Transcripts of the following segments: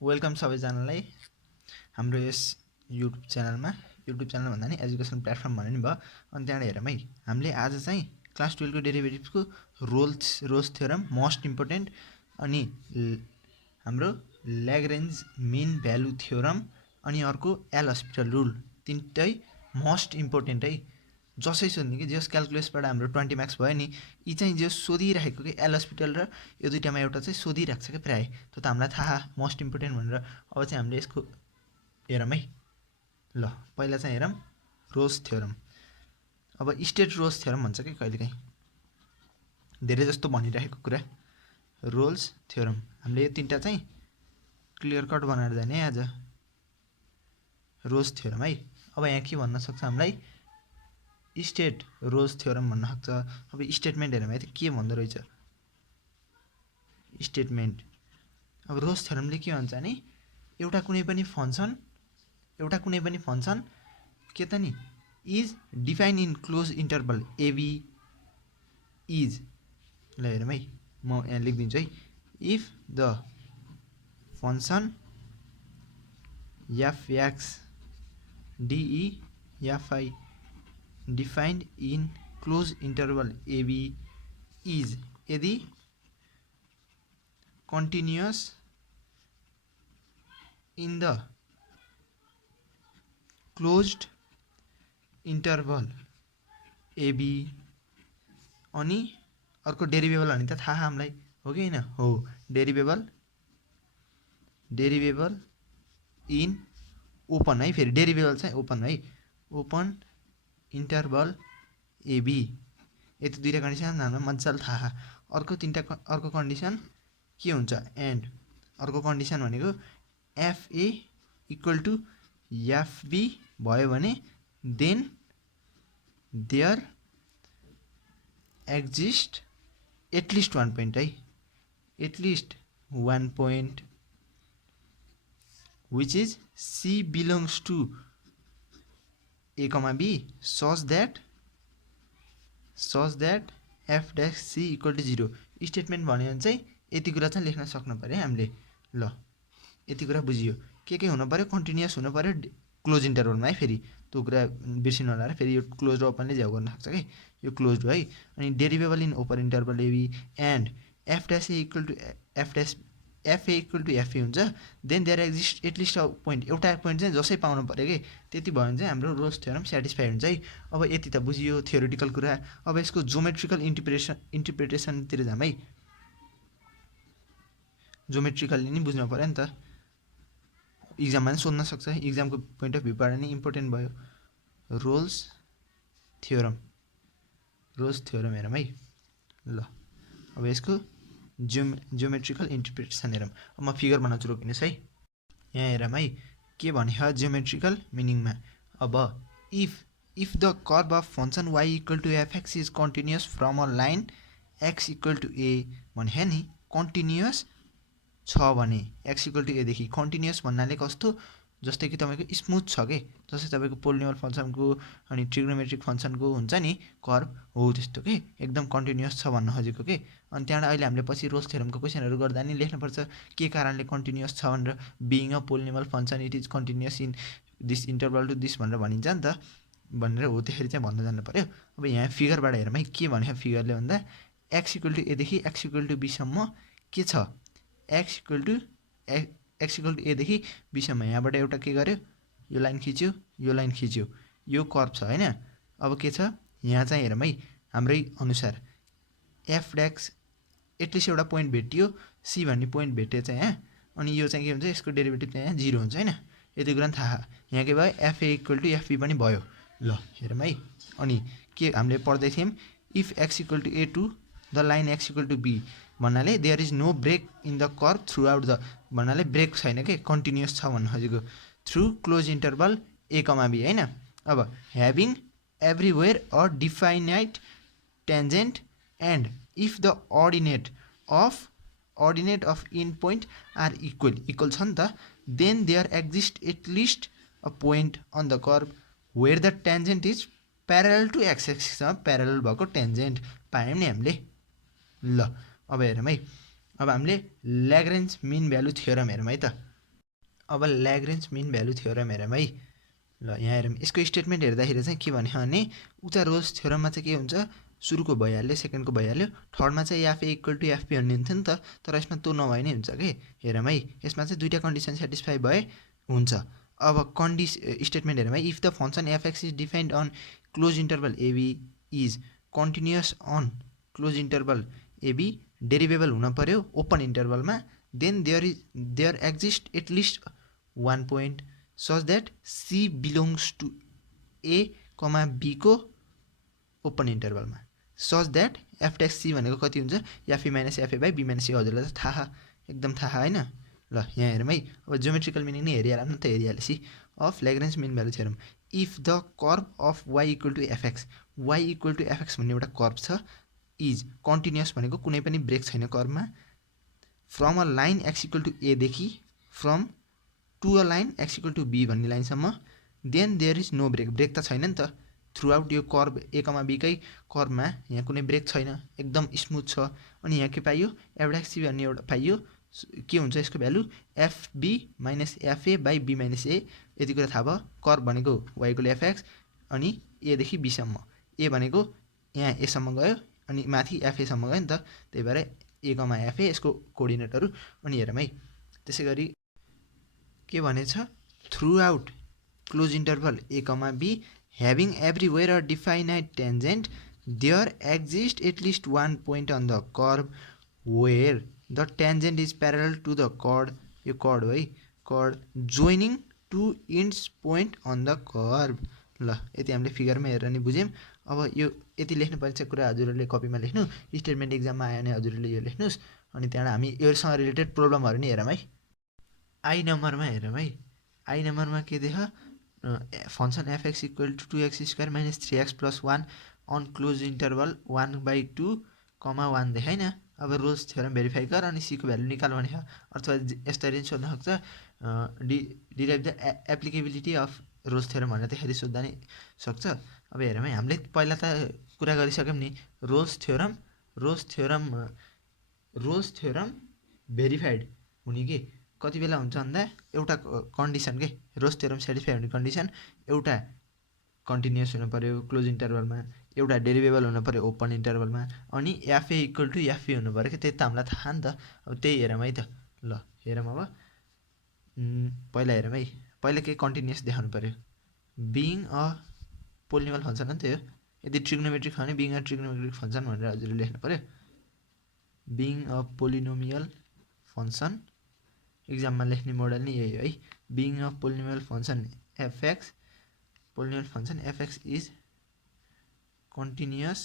Welcome सबैजनालाई हाम्रो यस YouTube channel भन्दा नि एजुकेसन प्लेटफर्म भन्ने नि भयो। अनि त्यहाँबाट हेरौँ है, हामीले आज चाहिँ क्लास 12 को डेरिभेटिभ्सको रोल्स थ्योरम मोस्ट इम्पोर्टेन्ट, अनि हाम्रो ल्याग्रेन्ज मिन भ्यालु थ्योरम, अनि अर्को एल हस्पिटल रुल, तीनटै मोस्ट इम्पोर्टेन्ट है। जसै सोध्ने कि जस क्यालकुलसबाट हाम्रो 20 मार्क्स भयो नि, यी चाहिँ जस सोधिरहेको कि एल हस्पिटल र यो दुईटामा एउटा चाहिँ सोधिरहेको छ कि प्रायः, त्यो त हामीलाई थाहा मोस्ट इम्पोर्टेन्ट भनेर। अब चाहिँ हामीले यसको हेरौँ है। ल पहिला चाहिँ हेरौँ रोल्स थ्योरम। अब स्टेट रोल्स थ्योरम भन्छ कि कहिलेकाहीँ, धेरै जस्तो भनिरहेको कुरा रोल्स थ्योरम। हामीले यो तीनटा चाहिँ क्लियर कट बनाएर जाने आज रोल्स थ्योरम है। अब यहाँ के भन्न सक्छ हामीलाई, स्टेट रोल्स थ्योरम भन्न सक्छ। अब स्टेटमेन्ट हेरौँ है त के भन्दो रहेछ स्टेटमेन्ट। अब रोल्स थ्योरमले के भन्छ नि, एउटा कुनै पनि फंक्सन के त नि is define in close interval AB is, ल हेरौँ है, म यहाँ लेखिदिन्छु है। If the function एफ(x) DE(fi) defined in close interval AB is, यदि continuous in the closed interval AB, अनि अर्को डेरिभेबल भन्ने त थाहा हामीलाई हो कि होइन हो, डेरिभेबल इन ओपन है, फेरि डेरिभेबल चाहिँ ओपन है, ओपन इन्टरभल एबी। यति दुईवटा कन्डिसन हामीलाई मजाले थाहा। अर्को कन्डिसन के हुन्छ, एन्ड अर्को कन्डिसन भनेको एफए इक्वल टु एफबी भयो भने then there exist at least 1 point है, at least 1 point which is C belongs to A, B such that f dash C equal to 0। Statement भन्यो भने चाहिँ यति कुरा चाहिँ लेख्न सक्नु पर्यो है हामीले। ल यति कुरा बुझियो, के हुनु पर्यो, कन्टिन्युअस हुनु पर्यो क्लोज इन्टरभलमा है। फेरि त्यो कुरा बिर्सिनु होला, फेरि यो क्लोज र ओपनले झ्याउ गर्न सक्छ कि यो क्लोज हो है। अनि derivable in open interval AB and F dash A equal to FA equal to FA हुन्छ, then there exist at least a point, एउटा पोइन्ट चाहिँ जसै पाउनु पऱ्यो कि त्यति भयो भने चाहिँ हाम्रो रोल्स थ्योरम सेटिस्फाई हुन्छ है। अब यति त बुझियो थ्योरिटिकल कुरा। अब यसको जोमेट्रिकल इन्टरप्रिटेसनतिर जाऊँ है। जोमेट्रिकल्ली नि बुझ्नु पऱ्यो नि त, इक्जाममा पनि सोध्न सक्छ, इक्जामको पोइन्ट अफ भ्यूबाट नि इम्पोर्टेन्ट भयो। रोल्स थ्योरम हेरौँ है। ल अब यसको जियोमेट्रिकल इन्टरप्रिटेसन हेरौँ। अब म फिगर बनाउँछु, रोकिनुहोस् है। यहाँ हेरौँ है के भने जियोमेट्रिकल मिनिङमा। अब if the curve of function y equal to FX is continuous from a line x equal to A भने नि कन्टिन्युअस छ भने x इक्वल टु एदेखि, कन्टिन्युअस भन्नाले कस्तो, जस्तै कि तपाईँको स्मुथ छ कि, जस्तै तपाईँको पोलिनोमियल फंक्सनको अनि ट्रिग्नोमेट्रिक फंक्सनको हुन्छ नि कर्व, हो त्यस्तो कि एकदम कन्टिन्युअस छ भन्न खोजेको कि। अनि त्यहाँबाट अहिले हामीले पछि रोल्स थ्योरमको क्वेसनहरू गर्दा नि लेख्नुपर्छ के कारणले कन्टिन्युअस छ भनेर। Being a polynomial function it is continuous in this interval to this भनेर भनिन्छ नि त, भनेर हो त्यसरी चाहिँ भन्न जानु पऱ्यो। अब यहाँ फिगरबाट हेरौँ है के भने फिगरले भन्दा, एक्स इक्वल टु एदेखि एक्स इक्वल टु बीसम्म के छ, एक्स इक्वल टु एदेखि बीसम्म यहाँबाट एउटा के गर्यो, यो लाइन खिच्यो, यो कर्व छ होइन। अब के छ यहाँ चाहिँ हेरौँ है, हाम्रै अनुसार एफ डैश एटलिस्ट एउटा पोइन्ट भेटियो, सी भन्ने पोइन्ट भेट्यो चाहिँ यहाँ, अनि यो चाहिँ के हुन्छ, यसको डेरिभेटिभ चाहिँ यहाँ 0 हुन्छ होइन। यति कुरा थाहा। यहाँ के भयो, एफए इक्वल टु एफबी पनि भयो। ल हेरौँ है। अनि के हामीले पढ्दै थियौँ, if X equal to A to the line X equal to B भन्नाले there is no break in the curve throughout the, भन्नाले ब्रेक छैन कि कन्टिन्युअस छ भन्न खोजेको, through close interval A, B होइन। अब having everywhere a definite tangent and if the ordinate of in point are equal छ नि त, then there exist at least a point on the curve where the tangent is parallel to X एक्सिससँग parallel भएको tangent पायौँ नि हामीले। ल अब हेरौँ है, अब हामीले ल्याग्रेन्ज मिन भ्यालु थ्योरम हेरौँ है त। अब ल्याग्रेन्ज मिन भ्यालु थ्योरम हेरौँ है। ल यहाँ हेरौँ, यसको स्टेटमेन्ट हेर्दाखेरि चाहिँ के भन्यो भने उता रोल्स थ्योरममा चाहिँ के हुन्छ, सुरुको भइहाल्यो, सेकेन्डको भइहाल्यो, थर्डमा चाहिँ एफए इक्वल टु एफपी भन्ने हुन्थ्यो नि त, तर यसमा त्यो नभए नै हुन्छ कि। हेरौँ है, यसमा चाहिँ दुईवटा कन्डिसन सेटिस्फाई भए हुन्छ। अब स्टेटमेन्ट हेरौँ है। If the function FX is defined on close interval AB is continuous on close interval AB, derivable हुन पर्यो ओपन इन्टरभलमा, then there exist at least one point such that C belongs to A comma बीको open इन्टरभलमा, such that F tax C भनेको कति हुन्छ, FA minus FA by B minus A. हजुरलाई त थाहा, एकदम थाहा होइन। ल यहाँ हेरौँ है, अब ज्योमेट्रिकल मिनिङ नै हेरिहालौँ न त, हेरिहालेपछि of Lagrange mean value theorem. If the curve of Y equal to FX, Y equal to FX भन्ने एउटा कर्भ छ, इज कन्टिन्युअस भनेको कुनै पनि ब्रेक छैन कर्भमा, from a line X equal to एदेखि from to a line X equal to B भन्ने लाइनसम्म, then there is no break, break त छैन नि त, थ्रु आउट यो कर्भ ए कमा बीकै कर्भमा यहाँ कुनै ब्रेक छैन, एकदम स्मुथ छ। अनि यहाँ के पाइयो, एफएक्सी भन्ने एउटा पाइयो, के हुन्छ यसको value, FB minus FA by B minus A. यति कुरा थाहा भयो, कर्भ भनेको वाइको एफएक्स अनि एदेखि बीसम्म, ए भनेको यहाँ एसम्म गयो अनि माथि एफएसम्म गयो नि त, त्यही भएर ए कमा एफए यसको कोअर्डिनेटहरू। अनि हेरौँ है, त्यसै गरी के भनेछ, throughout close interval A comma b having everywhere a definite tangent, there exists at least one point on the curve where the tangent is parallel to the chord, यो chord हो है, chord joining two ends point on the curve। ल यति हामीले फिगरमा हेरेर नि बुझ्यौँ। अब यो यति लेख्नुपर्ने चाहिँ कुरा हजुरहरूले कपीमा लेख्नु, स्टेटमेन्ट एक्जाममा आयो भने हजुरहरूले यो लेख्नुहोस्। अनि त्यहाँबाट हामी योसँग रिलेटेड प्रोब्लमहरू नि हेरौँ है। आई नम्बरमा हेरौँ है, आई नम्बरमा के देख, function f x equal to 2x² minus 3x plus 1 on close interval 1/2 comma 1 देखाइन। अब रोल्स थ्योरम भेरिफाई कर अनि सीको भ्यालु निकाल भने, अथवा यसरी सोध्न सक्छ, derive the applicability of Rolle's theorem भनेर त्यसरी सोध्दा नि सक्छ। अब हेरौँ है, हामीले पहिला त कुरा गरिसक्यौँ नि, रोल्स थ्योरम भेरिफाइड हुने कि कति बेला हुन्छ भन्दा, एउटा कन्डिसन के रोल्स थ्योरम सेटिस्फाई हुने कन्डिसन, एउटा कन्टिन्युअस हुनु पर्यो क्लोज इन्टरभलमा, एउटा डेरिभेबल हुनु पर्यो ओपन इन्टरभलमा, अनि एफए इक्वल टु एफए हुनु पर्यो कि, त्यही त हामीलाई थाहा नि त। अब त्यही हेरौँ है त। ल हेरौँ, अब पहिला हेरौँ है, पहिला के कन्टिन्युअस देखाउनु पर्यो, बिङ अ पोलिनोमियल फङ्सन हो नि त्यो। यदि ट्रिग्नोमेट्रिक छ भने बिङ अ ट्रिग्नोमेट्रिक फङ्सन भनेर हजुरले लेख्नु पर्यो, बिङ अ पोलिनोमियल फङ्सन। एक्जाममा लेख्ने मोडल नि यही हो है, being a polynomial function f x, polynomial function FX is continuous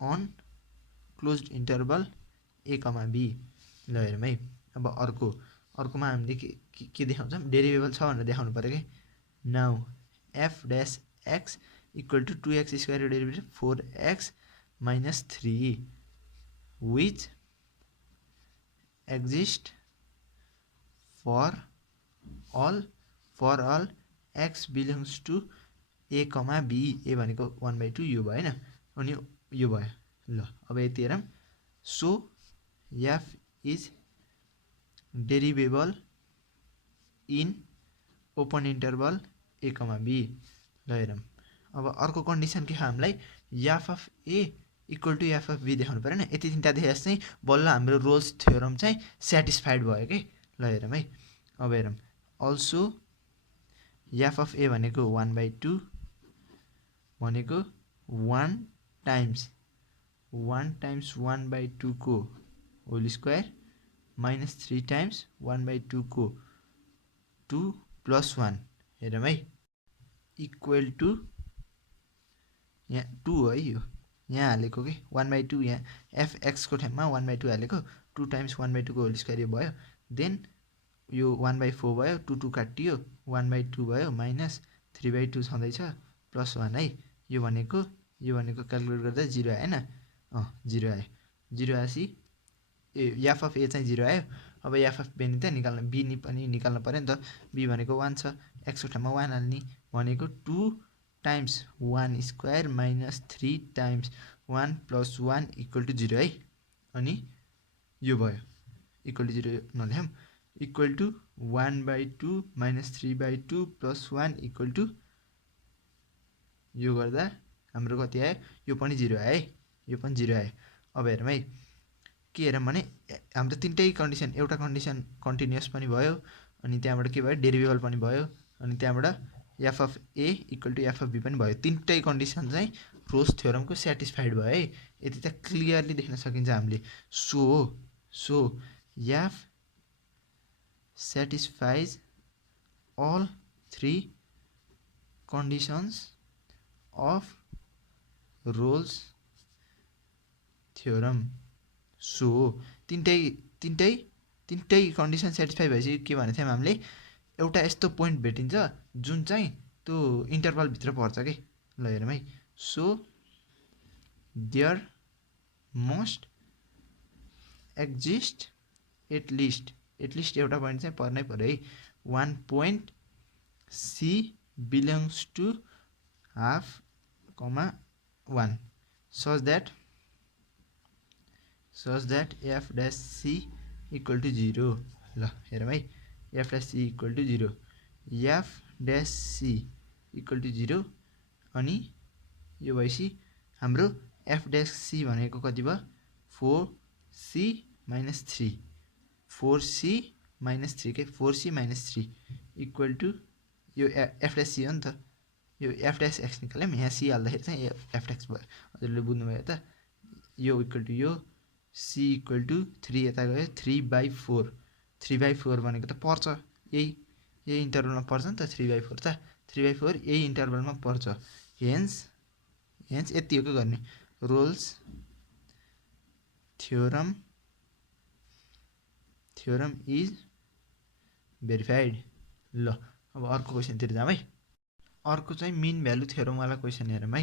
on close interval A comma be. ल हेरौँ है, अब अर्कोमा हामीले के देखाउँछौँ, डेरिभेबल छ भनेर देखाउनु पऱ्यो कि। Now f dash x equal to 2x² derivative 4x minus 3 which exist for all x belongs to a comma b, a भनेको 1/2 यो भयो होइन, अनि यो भयो। ल अब यति हेरौँ, so F is derivable in open interval A comma be. ल हेरौँ, अब अर्को कन्डिसन के छ हामीलाई, F of A equal to F of B देखाउनु पऱ्यो नि। यति तिनवटा देखाएपछि चाहिँ बल्ल हाम्रो रोल्स थ्योरम चाहिँ सेटिस्फाइड भयो कि। ल हेरौँ है, अब हेरौँ, अल्सो एफ अफ ए भनेको 1/2 भनेको 1 टाइम्स 1/2 को होल स्क्वायर माइनस 3 टाइम्स 1/2 को 2 प्लस 1। हेरौँ है, इक्वल टु यहाँ 2 हो है, यो यहाँ हालेको कि 1/2, यहाँ एफएक्सको ठाउँमा 1/2 हालेको, 2 टाइम्स 1/2 को होल स्क्वायर यो भयो, देन यो 1/4 भयो, 2 काटियो, 1/2 भयो, माइनस 3/2 छँदैछ, प्लस 1 है। यो भनेको क्यालकुलेट गर्दा 0 आएन, 0 आयो, 0 आएपछि एफ अफ ए चाहिँ 0 आयो। अब एफ अफ बी त निकाल्नु, बी पनि निकाल्नु पऱ्यो नि त, बी भनेको 1 छ, एक्सको ठाउँमा 1 हाल्ने भनेको 2 times 1 square minus 3 times 1 plus 1 equal to 0 है। अनि यो भयो, इक्वल टु 0 नलेखौँ, equal to 1/2 minus 3/2 plus 1 equal to यो गर्दा हाम्रो कति आयो यो पनि 0 आयो है यो पनि 0 आयो। अब हेरौँ है के हेरौँ भने हाम्रो तिनटै कन्डिसन एउटा कन्डिसन कन्टिन्युअस पनि भयो अनि त्यहाँबाट के भयो डेरिभेबल पनि भयो अनि त्यहाँबाट f of A equal to F of b पनि भयो। तिनटै कन्डिसन चाहिँ रोल्स थ्योरमको सेटिस्फाइड भयो है। यति त क्लियरली देख्न सकिन्छ हामीले। So F satisfies all three conditions of Rolle's theorem. So तिनटै कन्डिसन सेटिस्फाई भएपछि के भनेको थियौँ हामीले एउटा यस्तो पोइन्ट भेटिन्छ जुन चाहिँ त्यो इन्टरभलभित्र पर्छ कि ल हेरौँ है। So there must exist at least एउटा पोइन्ट चाहिँ पर्नै पर्यो है। 1 point c belongs to half comma 1 such that f dash c equal to 0। ल हेरौँ है f dash c equal to 0 f dash c equal to 0 अनि यो भएपछि हाम्रो f dash c भनेको कति भयो 4c minus 3 4c minus 3 के 4c minus 3 इक्वल टु यो f dash c हो नि त यो f dash x निकाल्यौँ यहाँ c हाल्दाखेरि चाहिँ f dash भयो। हजुरले बुझ्नुभयो त यो इक्वल टु यो c इक्वल टु 3 यता गयो 3/4 3/4 भनेको त पर्छ यही इन्टरभलमा पर्छ नि त 3/4 त 3/4 यही इन्टरभलमा पर्छ। हेन्स यति हो के गर्ने रोल्स थ्योरम इज भेरिफाइड। ल अब अर्को क्वेसनतिर जाऊँ है। अर्को चाहिँ मिन भ्यालु थ्योरमवाला क्वेसन हेरौँ है।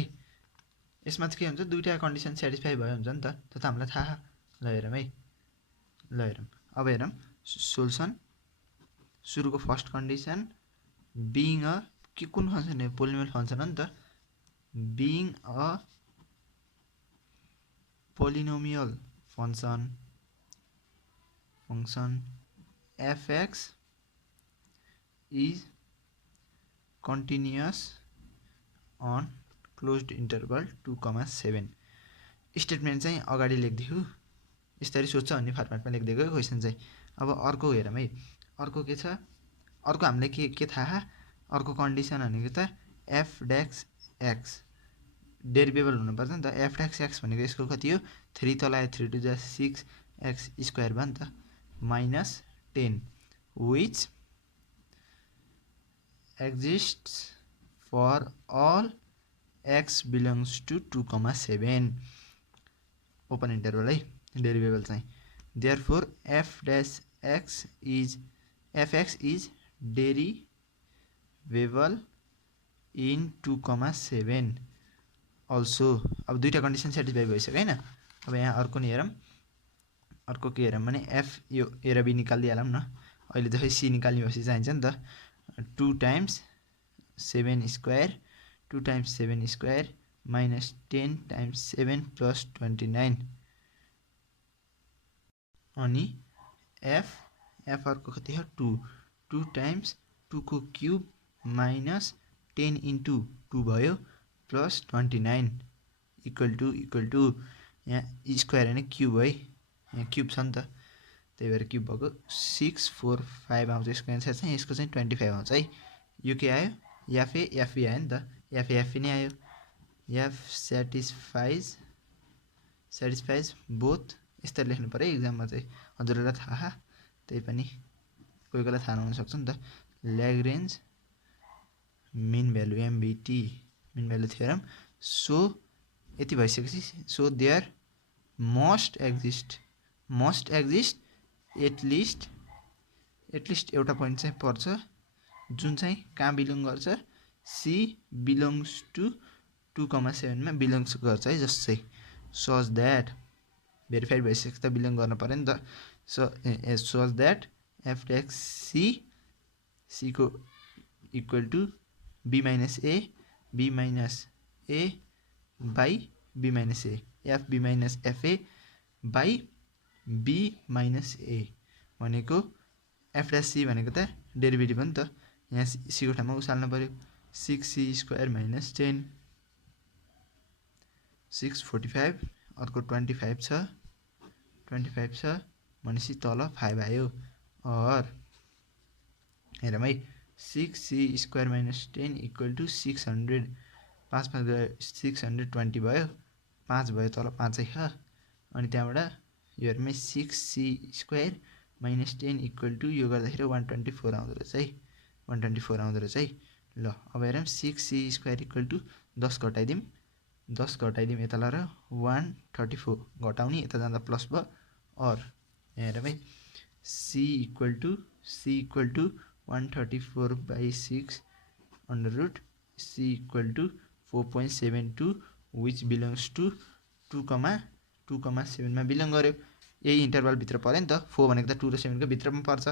यसमा चाहिँ के हुन्छ दुईवटा कन्डिसन सेटिस्फाई भयो हुन्छ नि त त्यो त हामीलाई थाहा। ल हेरौँ है ल हेरौँ अब हेरौँ सोल्युसन सुरुको फर्स्ट कन्डिसन बिइङ अ के कुन फङ्सन हो पोलिनोमियल फङ्सन हो नि त being a polynomial function fx is continuous on closed interval 2,7। Statement चाहिँ अगाडि लेखिदिएको यसरी सोध्छ भन्ने फर्मेटमा लेखिदिएको क्वेसन चाहिँ। अब अर्को हेरौँ है अर्को के छ अर्को हामीले के थाहा अर्को कन्डिसन भनेको त एफ ड्याक्स एक्स डेरिभेबल हुनुपर्छ नि त। एफ ड्याक्स एक्स भनेको यसको कति हो 3 तल आयो 3 2 6 एक्स स्क्वायर भयो नि त -10 which exists for all x belongs to 2,7 open interval है डेरिभेबल चाहिँ। therefore f dash x is fx is derivable in 2,7 also। अब दुईटा कन्डिसन सेटिस्फाई भइसक्यो हैन। अब यहाँ अर्को नि हेरौँ अर्को के हेरौँ भने एफ यो ए र बी निकालिदिइहालौँ न अहिले त खै सी निकाल्ने चाहिन्छ नि त 2 times 7 square 2 times 7 square minus 10 times 7 plus 29 अनि एफ अर्को कति हो 2 times 2 को क्युब माइनस 10 into 2 भयो प्लस 29 इक्वल टु यहाँ स्क्वायर होइन क्युब है यहाँ क्युब छ नि त त्यही भएर क्युब भएको 6 4 5 आउँछ यसको एन्सर चाहिँ यसको चाहिँ 25 आउँछ है। यो के आयो एफए एफबी आयो नि त एफए नै आयो। एफ सेटिस्फाइज बोथ यस्तरी लेख्नु पऱ्यो इक्जाममा चाहिँ हजुरहरूलाई थाहा त्यही पनि कोही कोहीलाई थाहा नहुन सक्छ नि त। Lagrange mean value MVT mean value theorem. So यति भइसकेपछि so there must exist at least एउटा पोइन्ट चाहिँ पर्छ जुन चाहिँ कहाँ बिलोङ गर्छ सी बिलोङ्स टु 2,7 मा बिलोङ्स गर्छ है जस्तै सज द्याट भेरिफाइड भइसकेपछि त बिलोङ गर्न पऱ्यो नि त। Such that F dash C को equal to B minus A by B minus A F B minus FA by B minus A भनेको एफ ड्यास सी भनेको त डेरिभेटिभ हो नि त, यहाँ सीको ठाउँमा उसाल्नु पऱ्यो। 6c² माइनस 10 645 अर्को 25 छ 25 छ भनेपछि तल 5 आयो। और हेरौँ है 6c² माइनस 10 इक्वल टु 600 5 5 गयो 620 भयो 5 भयो तल 5 ह। अनि त्यहाँबाट यो हेरौँ 6c² माइनस 10 इक्वल टु यो गर्दाखेरि 124 आउँदो रहेछ है 124 आउँदो रहेछ है। ल अब हेरौँ 6c² इक्वल टु 10 घटाइदिउँ 10 घटाइदिउँ यता ल र 134 घटाउने यता जाँदा प्लस भयो। और हेरौँ है c equal to 134/6 under root c equal to 4.72 which belongs to 2,7 मा बिलोङ गर्यो। यही इन्टरभल भित्र पर्यो नि त 4 भनेको त 2 र 7 को भित्रमा पर्छ।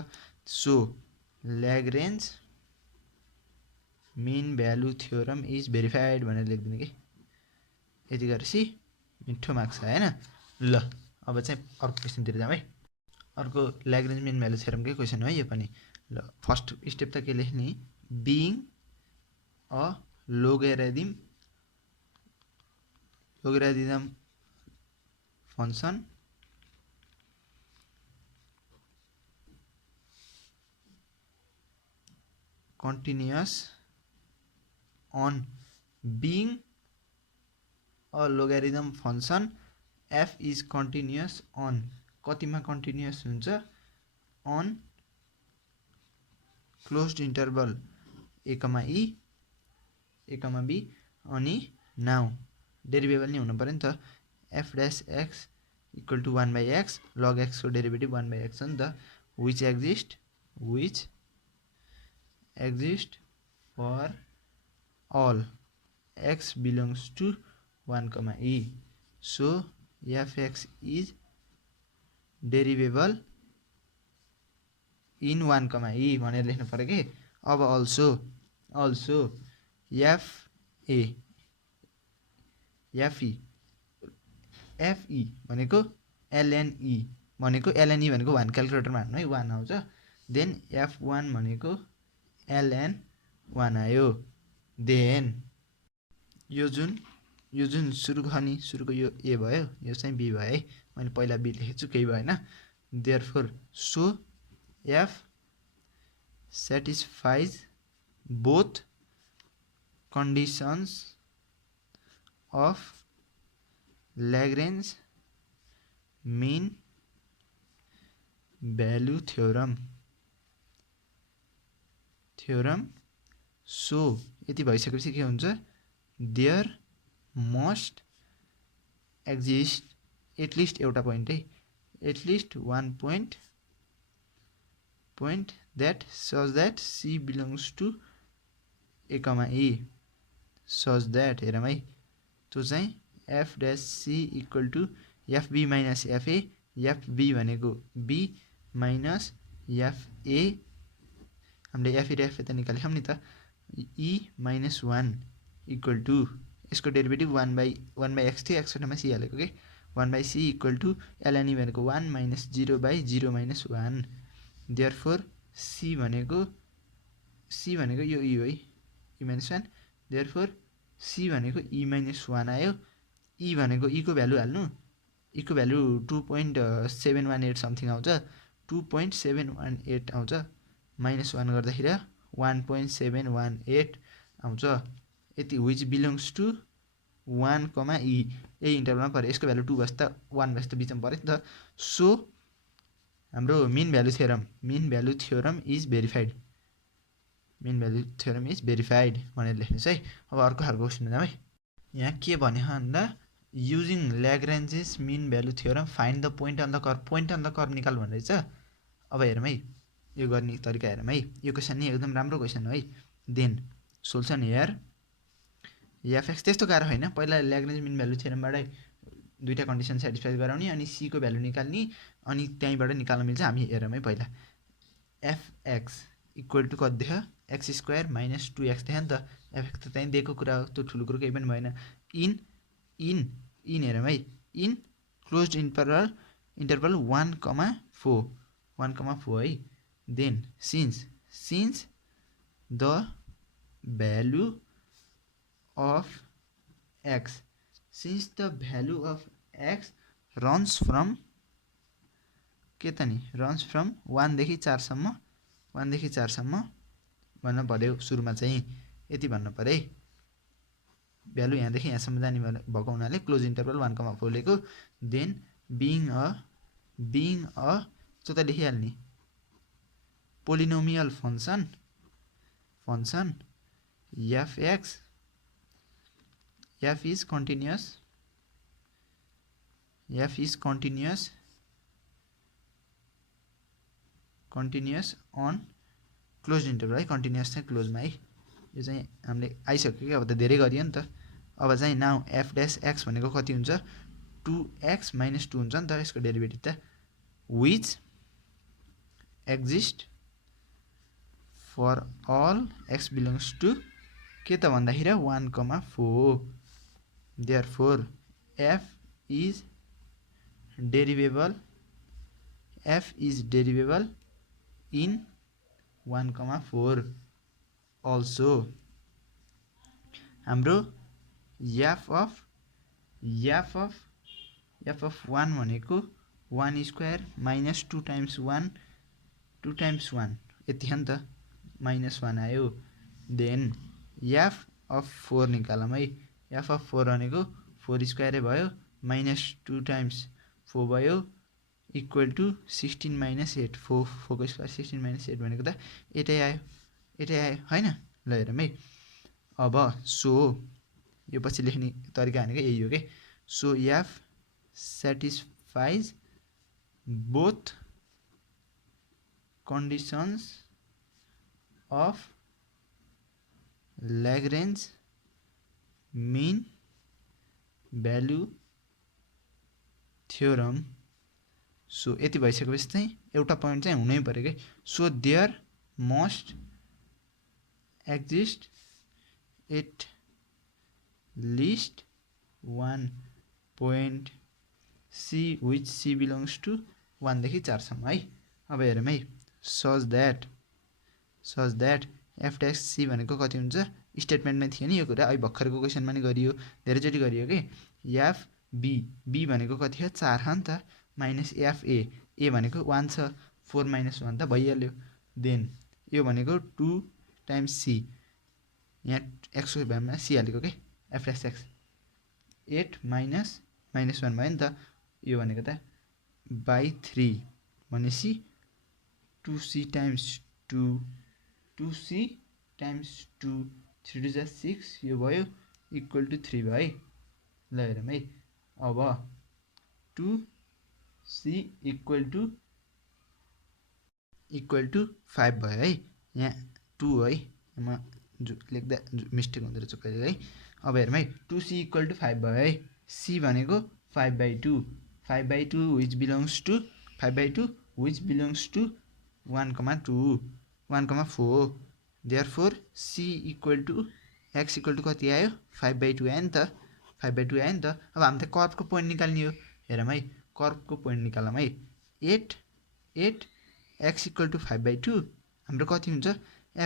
So Lagrange mean value theorem is verified भनेर लेखिदिने कि यति गरेपछि मिठो मार्क्स आयो हैन। ल अब चाहिँ अर्को क्वेसनतिर जाउँ है। अर्को ल्याग्रेन्ज मीन भ्यालु थ्योरमकै क्वेसन हो यो पनि। ल फर्स्ट स्टेप त के लेख्ने being a logarithm function continuous on being a logarithm function f is continuous on कतिमा continuous हुन्छ on closed interval a, e a, b अनि now डेरिभेबल नै हुनु पर्यो नि त f dash x equal to 1/x log x को derivative 1/x हो नि त which exist for all x belongs to 1, e. So fx is derivable in 1, e भनेर लेख्नु पर्यो के। अब also fe भनेको ln e भनेको 1 क्याल्कुलेटरमा हाल्नु है 1 आउँछ। देन f1 भनेको ln 1 आयो। देन यो जुन सुरुको यो a भयो यो चाहिँ b भयो है। मैले पहिला b लेखेको छु केही भएन। Therefore so f satisfies both conditions of Lagrange mean value theorem so यति भइसकेपछि के हुन्छ देयर मस्ट एक्जिस्ट एटलिस्ट एउटा पोइन्ट है at least one point that such that c belongs to a, e such that हेरौँ है त्यो चाहिँ f dash c equal to fb minus fa fb भनेको b minus fa हामीले fa र fa त निकाल्यौं नि त e minus 1 equal to यसको डेरिभेटिभ 1/x थियो x को ठाउँमा c हालेको के 1/c equal to ln e भनेको 1 minus 0/0 minus 1 देयरफोर c भनेको यो e हो है e minus 1 देयरफोर c भनेको e minus 1 आयो। e भनेको e को भ्यालु हाल्नु e को भ्यालु 2.718 समथिङ आउँछ 2.718 आउँछ माइनस 1 गर्दाखेरि 1.718 आउँछ यति which belongs to 1, e यही इन्टरभलमा पर्यो। यसको भ्यालु 2 बस्दा 1 बस्दा बिचमा पर्यो नि त। सो हाम्रो मीन भ्यालु थ्योरम इज भेरिफाइड भनेर लेख्नुस् है। अब अर्को खालको क्वेसन जाउँ है। यहाँ के भन्यो भन्दा using Lagrange's mean value theorem find the point on the curve निकाल भनेर छ। अब हेरौँ है यो गर्ने तरिका हेरौँ है। यो क्वेसन नि एकदम राम्रो क्वेसन हो है। देन सोल्युसन हेयर fx त्यस्तो गाह्रो हैन। पहिला ल्याग्रेन्ज मीन भ्यालु थ्योरमबाट दुईटा कन्डिसन सेटिस्फाई गराउने अनि c को भ्यालु निकाल्ने अनि त्यहीबाट निकाल्न मिल्छ। हामी हेरौँ है पहिला fx इक्वल टु कति देख्यो x² माइनस 2x देख्यो नि त। fx त त्यही दिएको कुरा हो त्यो ठुलो कुरो केही पनि भएन। इन हेरौँ है इन क्लोज्ड इन्टरभल 1,4 है then since the value of x since the value of x runs from के त नि रन्स फ्रम 1 देखि 4 सम्म भन्न पर्यो सुरुमा चाहिँ यति भन्नु पर्यो है भ्यालु यहाँदेखि यहाँसम्म जाने भएको हुनाले क्लोज इन्टरभल 1,4 लेको देन बिङ अ त्यो त लेखिहाल्ने polynomial function f is continuous on close interval है कन्टिन्युअस चाहिँ क्लोजमा है यो चाहिँ हामीले आइसक्यो कि अब त धेरै गरियो नि त अब चाहिँ नाउ एफ ड्यास एक्स भनेको कति हुन्छ 2x - 2 हुन्छ नि त यसको डेरिभेटिभ त which exist for all x belongs to के त भन्दाखेरि 1,4 therefore f is derivable in 1,4 also हाम्रो f of 1 भनेको 1 स्क्वायर माइनस 2 टाइम्स 1 यति हो नि त -1 आयो देन f of 4 निकालौँ है f of 4 भनेको 4 स्क्वायरै भयो -2 टाइम्स 4 भयो इक्वल टु 16 - 8 4 को स्क्वायर 16 - 8 भनेको त 8 आयो हैन ल हेरौँ है अब सो यो पछि लेख्ने तरिका भनेको यही हो के so f satisfies both conditions of Lagrange mean value theorem so यति भइसकेपछि चाहिँ एउटा पोइन्ट चाहिँ हुनै पर्यो के so there must exist at least 1 point c which c belongs to 1 देखि 4 सम्म है अब हेरौँ है such that f dash c भनेको कति हुन्छ स्टेटमेन्टमै थियो नि यो कुरा अहिले भर्खरको क्वेसनमा नि गरियो धेरैचोटि गरियो कि एफ बी भनेको कति हो 4 हो नि त माइनस एफ ए भनेको 1 छ 4 - 1 त भइहाल्यो देन यो भनेको 2 टाइम्स सी यहाँ एक्सको भ्यालुमा सी हालेको के एफ ड्यास एक्स 8 - -1 भयो नि त यो भनेको त बाई 3 भनेपछि 2c टाइम्स 2 2c टाइम्स 2 3 2 6 यो भयो इक्वल टु 3 भयो है ल हेरौँ है अब 2c इक्वल टु 5 भयो है यहाँ 2 है म लेख्दा मिस्टेक हुँदो रहेछ कहिले है अब हेरौँ है 2c इक्वल टु 5 भयो है c भनेको 5/2 which belongs to 1,2 1,4 therefore c equal to x equal to कति आयो 5/2 आयो नि त 5/2 आयो नि त अब हामी त कर्भको पोइन्ट निकाल्ने हो हेरौँ है कर्भको पोइन्ट निकालौँ है 8 x इक्वल टु 5/2 हाम्रो कति हुन्छ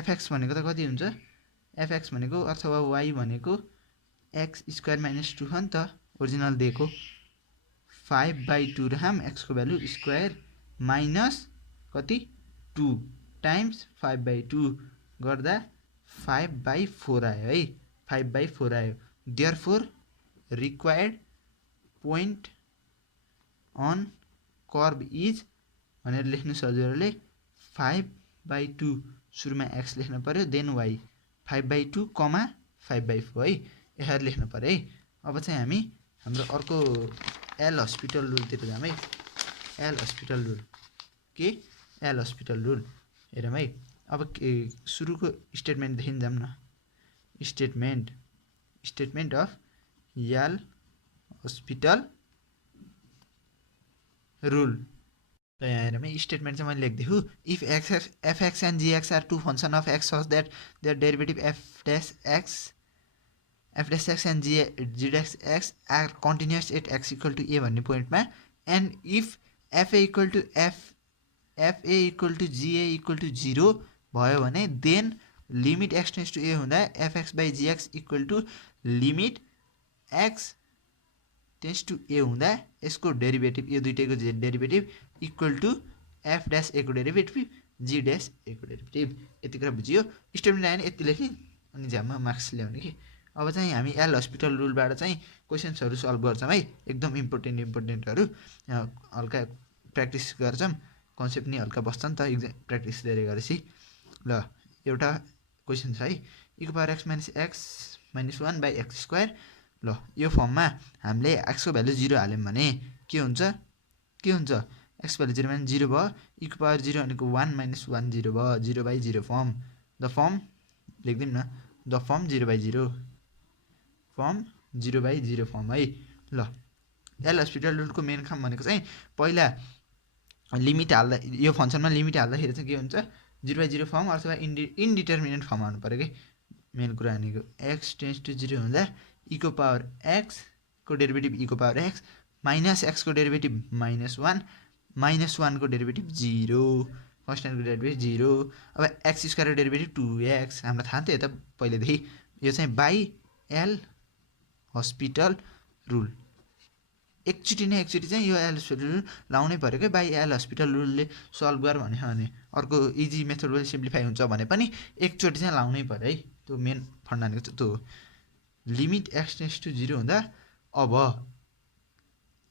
fx भनेको त कति हुन्छ fx भनेको अथवा y भनेको x स्क्वायर माइनस 2 हो नि त ओरिजिनल दिएको 5/2 राम x को भ्यालु स्क्वायर माइनस कति 2 टाइम्स 5/2 गर्दा 5/4 आयो है 5/4 आयो therefore required point on curve is भनेर लेख्नु सजिलोले 5/2 सुरुमा x लेख्नु पर्यो देन y 5/2 कमा 5/4 है यसरी लेख्नु पर्यो है अब चाहिँ हामी हाम्रो अर्को एल हस्पिटल रुलतिर जाउँ है एल हस्पिटल रुल हेरौँ है अब सुरुको स्टेटमेन्टदेखि जाउँ न statement of L hospital rule त यहाँ हेरौँ है स्टेटमेन्ट चाहिँ मैले लेख्दैछु if fx and gx are two function of x such that their derivative f dash x and g dash x are continuous at x equal to a भन्ने पोइन्टमा and if fa equal to f FA equal to GA equal to 0 भयो भने then limit x tends to a हुँदा fx by gx equal to limit x tends to a हुँदा यसको derivative यो दुईटैको derivative equal to f dash a को derivative g dash a को derivative. यति कुरा बुझियो। स्टेटमेन्ट आएन यति लेख्ने अनि झ्याममा मार्क्स ल्याउने कि। अब चाहिँ हामी एल हस्पिटल रुलबाट चाहिँ क्वेसन्सहरू सल्भ गर्छौँ है, एकदम इम्पोर्टेन्टहरू हल्का प्र्याक्टिस गर्छौँ, कन्सेप्ट नि हल्का बस्छ नि त एक्जाम प्र्याक्टिस धेरै गरेपछि। ल एउटा क्वेसन छ है, e को power x minus x minus 1 by x square. ल यो फर्ममा हामीले x को भ्यालु 0 हाल्यौँ भने के हुन्छ x भ्यालु 0 माइनस 0 भयो, e को पावर 0 भनेको 1 माइनस 1 0 भयो, 0 बाई 0 फर्म। द फर्म लेखिदिउँ न, the form 0 by 0 form 0 by 0 form है। ल एल हस्पिटल रुलको मेन काम भनेको चाहिँ पहिला लिमिट हाल्दा यो फङ्सनमा लिमिट हाल्दाखेरि चाहिँ के हुन्छ 0 बाई 0 फर्म अथवा इन्डिटर्मिनेट फर्म आउनु पऱ्यो कि। मेन कुरा भनेको x टेन्स टु 0 हुँदा e को पावर x को डेरिभेटिभ e को पावर x माइनस x को डेरिभेटिभ माइनस 1 माइनस 1 को डेरिभेटिभ 0 कन्स्ट्यान्टको डेरिभेटिभ 0। अब x स्क्वायरको डेरिभेटिभ 2x हामीलाई थाहा थियो त पहिलेदेखि। यो चाहिँ बाई एल हस्पिटल रुल एकचोटि न एकचोटि चाहिँ यो एल हस्पिटल रुल लाउनै पऱ्यो क्या। बाई एल हस्पिटल रुलले सल्भ गर भने अर्को इजी मेथडले सिम्प्लिफाई हुन्छ भने पनि एकचोटि चाहिँ लाउनै पऱ्यो है। त्यो मेन फन्डा भनेको त्यो लिमिट एक्स टेन्स टु 0 हुँदा अब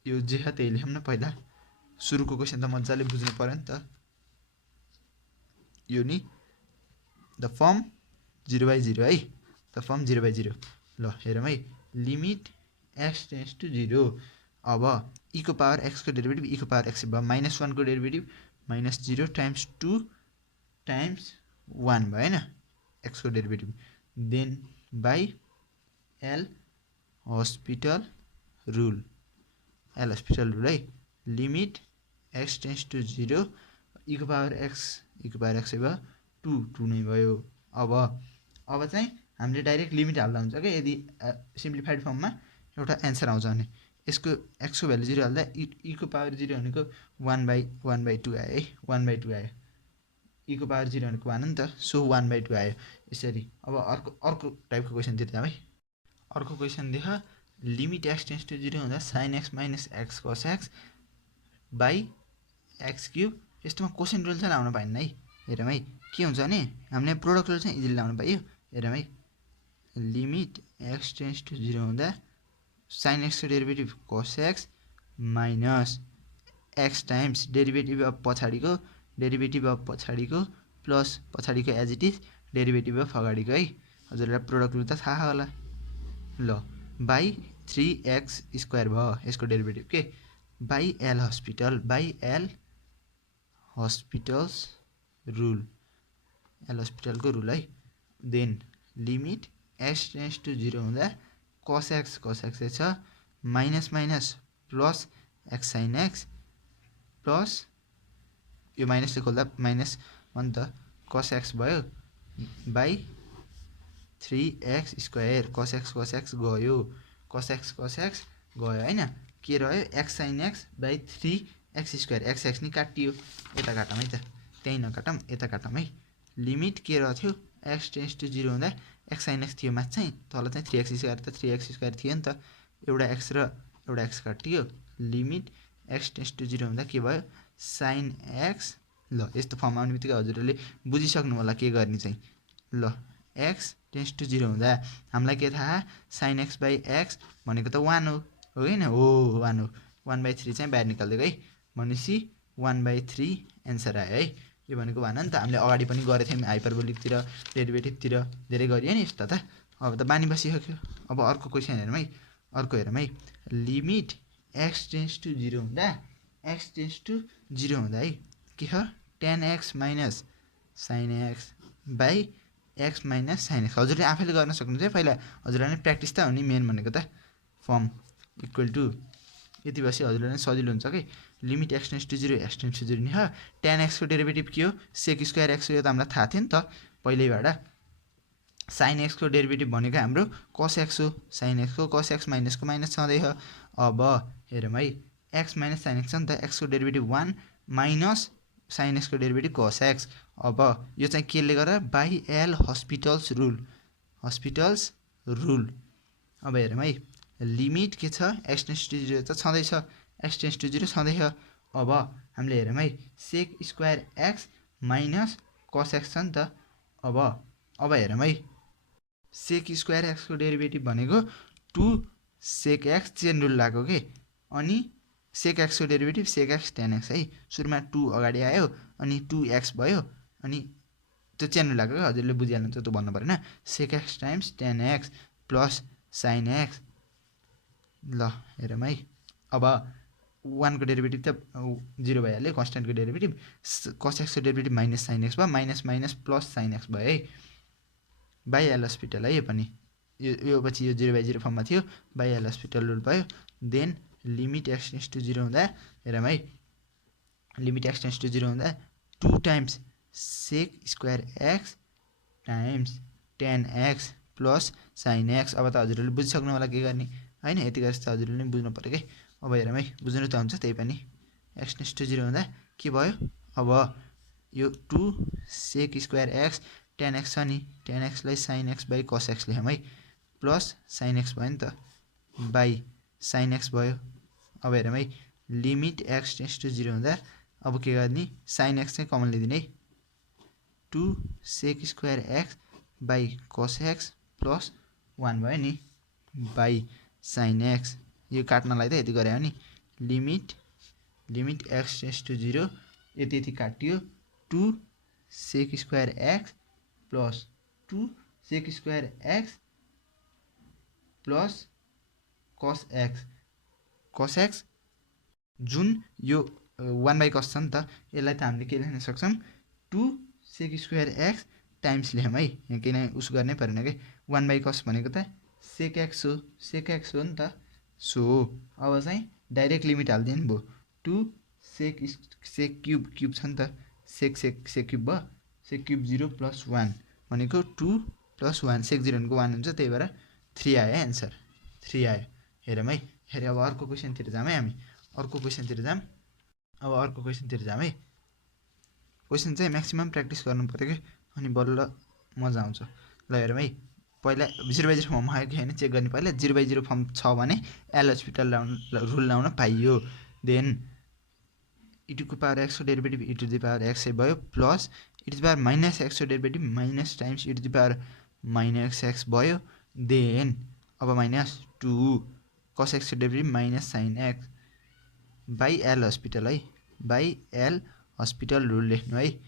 यो जे छ त्यही लेखौँ न। पहिला सुरुको क्वेसन त मजाले बुझ्नु पऱ्यो नि त। यो नि द फर्म 0 बाई 0 है, द फर्म 0 बाई 0। ल हेरौँ है, लिमिट एक्स टेन्स टु 0। अब e को पावर x को डेरिभेटिभ e को पावर x भयो, माइनस 1 को डेरिभेटिभ माइनस 0 टाइम्स 2 टाइम्स 1 भयो होइन x को derivative, then by L hospital rule, L hospital rule है। Limit x tends to 0 e को पावर x भयो 2 नै भयो। अब चाहिँ हामीले डाइरेक्ट लिमिट हाल्दा हुन्छ क्या। यदि सिम्प्लिफाइड फर्ममा एउटा एन्सर आउँछ भने यसको x को भ्यालु 0 हाल्दा e को पावर 0 भनेको 1 बाई 2 आयो है, 1 बाई 2 आयो। e को पावर 0 भनेको 1 हो नि त, सो 1 बाई 2 आयो यसरी। अब अर्को टाइपको क्वेसनतिर जाउँ है। अर्को क्वेसन देख, लिमिट x टेन्स टु 0 हुँदा साइन एक्स माइनस एक्स कस एक्स बाई एक्स क्युब। यस्तोमा क्वेसन रुल चाहिँ लाउन पाइन्न है। हेरौँ है के हुन्छ भने हामीले प्रोडक्ट रुल चाहिँ इजिली लाउनु पाइयो। हेरौँ है, लिमिट एक्स टेन्स टु 0 हुँदा साइन एक्स को derivative cos x minus x times derivative of पछाडिको प्लस पछाडिको as it is derivative of अगाडिको है। हजुरलाई प्रोडक्ट रुल त थाहा होला। ल बाई 3x स्क्वायर भयो यसको डेरिभेटिभ के, बाई एल हस्पिटल्स रुल, एल हस्पिटलको रुल है। Then limit x tends to 0 हुँदा कस एक्स छ minus minus plus x sine x plus यो माइनसले खोल्दा माइनस हो नि त, कस एक्स भयो बाई 3x स्क्वायर। कस एक्स गयो, कस एक्स गयो होइन, के रह्यो x sine x by 3x square. X नि काटियो, यता काटौँ है त, त्यहीँ नकाटौँ यता काटौँ है। लिमिट के रह्यो एक्स टेन्स टु 0 हुँदा एक्स साइन एक्स थियो माथि चाहिँ, तल चाहिँ 3x स्क्वायर त 3x स्क्वायर थियो नि त, एउटा एक्स र एउटा एक्स काटियो। लिमिट एक्स टेन्स टु 0 हुँदा के भयो साइन एक्स। ल यस्तो फर्म आउने बित्तिकै हजुरहरूले बुझिसक्नु होला के गर्ने चाहिँ। ल एक्स टेन्स टु 0 हुँदा हामीलाई के थाहा साइन एक्स बाई एक्स भनेको त 1 हो होइन, हो 1 हो। 1 बाई 3 चाहिँ बाहिर निकालिदिएको है, भनेपछि 1 बाई 3 एन्सर आयो है। यो भनेको 1 हो नि त। हामीले अगाडि पनि गरेको थियौँ हाइपरबोलिकतिर डेरिभेटिभतिर धेरै गरियो नि यस्तो त। अब त बानी बसिसक्यो। अब अर्को क्वेसन हेरौँ है, लिमिट एक्स टेन्स टु 0 हुँदा है के छ tan x minus sine x by x minus sine x. हजुरले आफैले गर्न सक्नुहुन्छ। पहिला हजुरलाई नै प्र्याक्टिस त हो नि मेन भनेको त। फर्म इक्वल टु यति भएपछि हजुरलाई नै सजिलो हुन्छ कि limit x tends to 0 x tends to 0 नि ह tan x को डेरिभेटिभ के हो सेक स्क्वायर एक्स हो, यो त हामीलाई थाहा थियो नि त पहिल्यैबाट। साइन एक्स को डेरिभेटिभ भनेको हाम्रो कस एक्स हो, साइन एक्स को कस एक्स माइनसको माइनस छँदै हो। अब हेरौँ है एक्स माइनस साइन एक्स छ नि त, एक्स को डेरिभेटिभ 1 माइनस sin x को डेरिभेटिभ cos x। अब यो चाहिँ केले गर्दा बाई एल हस्पिटल्स रुल। अब हेरौँ है, लिमिट के छ, x टेन्स टु 0 त छँदैछ, x टेन्स टु 0 छँदैछ। अब हामीले हेरौँ है, सेक square x minus cos x छ नि त। अब हेरौँ है, सेक स्क्वायर x को डेरिभेटिभ भनेको 2 सेक x चेन रुल लाग्यो के, अनि सेक x को डेरिभेटिभ सेक x tan x है। सुरुमा 2 अगाडि आयो, अनि 2x भयो, अनि त्यो चेन रुल लाग्यो, हजुरले बुझिहाल्नुहुन्छ, त्यो भन्नु परेन। सेक x times tan x plus sin x। ल हेरौँ है, अब 1 को डेरिभेटिभ त 0 भइहाल्यो, कन्स्ट्यान्टको डेरिभेटिभ। cos x को डेरिभेटिभ माइनस sin x भयो, minus minus plus sin x भयो है, बाई एल हस्पिटल है। यो पनि यो पछि यो 0/0 फर्ममा थियो, बाई एल हस्पिटल रुल भयो। Then limit x tends to 0 हुँदा हेरौँ है, लिमिट x टेन्स टु 0 हुँदा 2 times sec square x times tan x plus sin x। अब त हजुरहरूले बुझिसक्नु होला के गर्ने होइन, यति गरेर त हजुरहरूले पनि बुझ्नु पऱ्यो कि। अब हेरौँ है, बुझ्नु त हुन्छ त्यही पनि। x टेन्स टु 0 हुँदा के भयो, अब यो 2 सेक स्क्वायर x tan x छ नि, tan x लाई sin x by cos x लेखौँ है, प्लस sin x भयो नि त, बाई sin x भयो। अब हेरौँ है, लिमिट x टेन्स टु 0 हुँदा अब के गर्ने, sin x चाहिँ कमन लिदिने है, 2 सेक square x by cos x plus 1 भयो नि, बाई sin x। यो काट्नलाई त यति गरे हो नि, लिमिट x टेन्स टु 0 यति काटियो, 2 सेक स्क्वायर x प्लस 2 सेक square x plus cos x जुन यो 1/cos छ नि त, यसलाई त हामीले के लेख्न सक्छौँ, 2 सेक स्क्वायर x टाइम्स लेखौँ है, यहाँ किन उस गर्नै परेन कि, 1/cos भनेको त सेक x हो नि त। सो अब चाहिँ डाइरेक्ट लिमिट हालिदियो नि भयो, 2 सेक क्युब छ नि त, सेक क्युब भयो, सेक क्युब 0 प्लस 1 भनेको 2 प्लस 1, सेक 0 भनेको 1 हुन्छ, त्यही भएर 3 आयो है एन्सर, 3 आयो। हेरौँ है, हेरे अब अर्को क्वेसनतिर जाऊँ है हामी, अर्को क्वेसनतिर जाऊँ। अब अर्को क्वेसनतिर जाऊँ है, क्वेसन चाहिँ म्याक्सिमम प्र्याक्टिस गर्नु पऱ्यो कि, अनि बल्ल मजा आउँछ। ल हेरौँ है, पहिला 0/0 फर्म आयो कि होइन चेक गर्ने, पहिला 0/0 फर्म छ भने एल हस्पिटल रुल लाउन पाइयो। Then e to power x को derivative e to the power x भयो, plus e to the power minus x को derivative minus times e to the power minus x भयो। Then अब minus 2 cos x को derivative minus sin x by L hospital है, by L hospital rule लेख्नु है,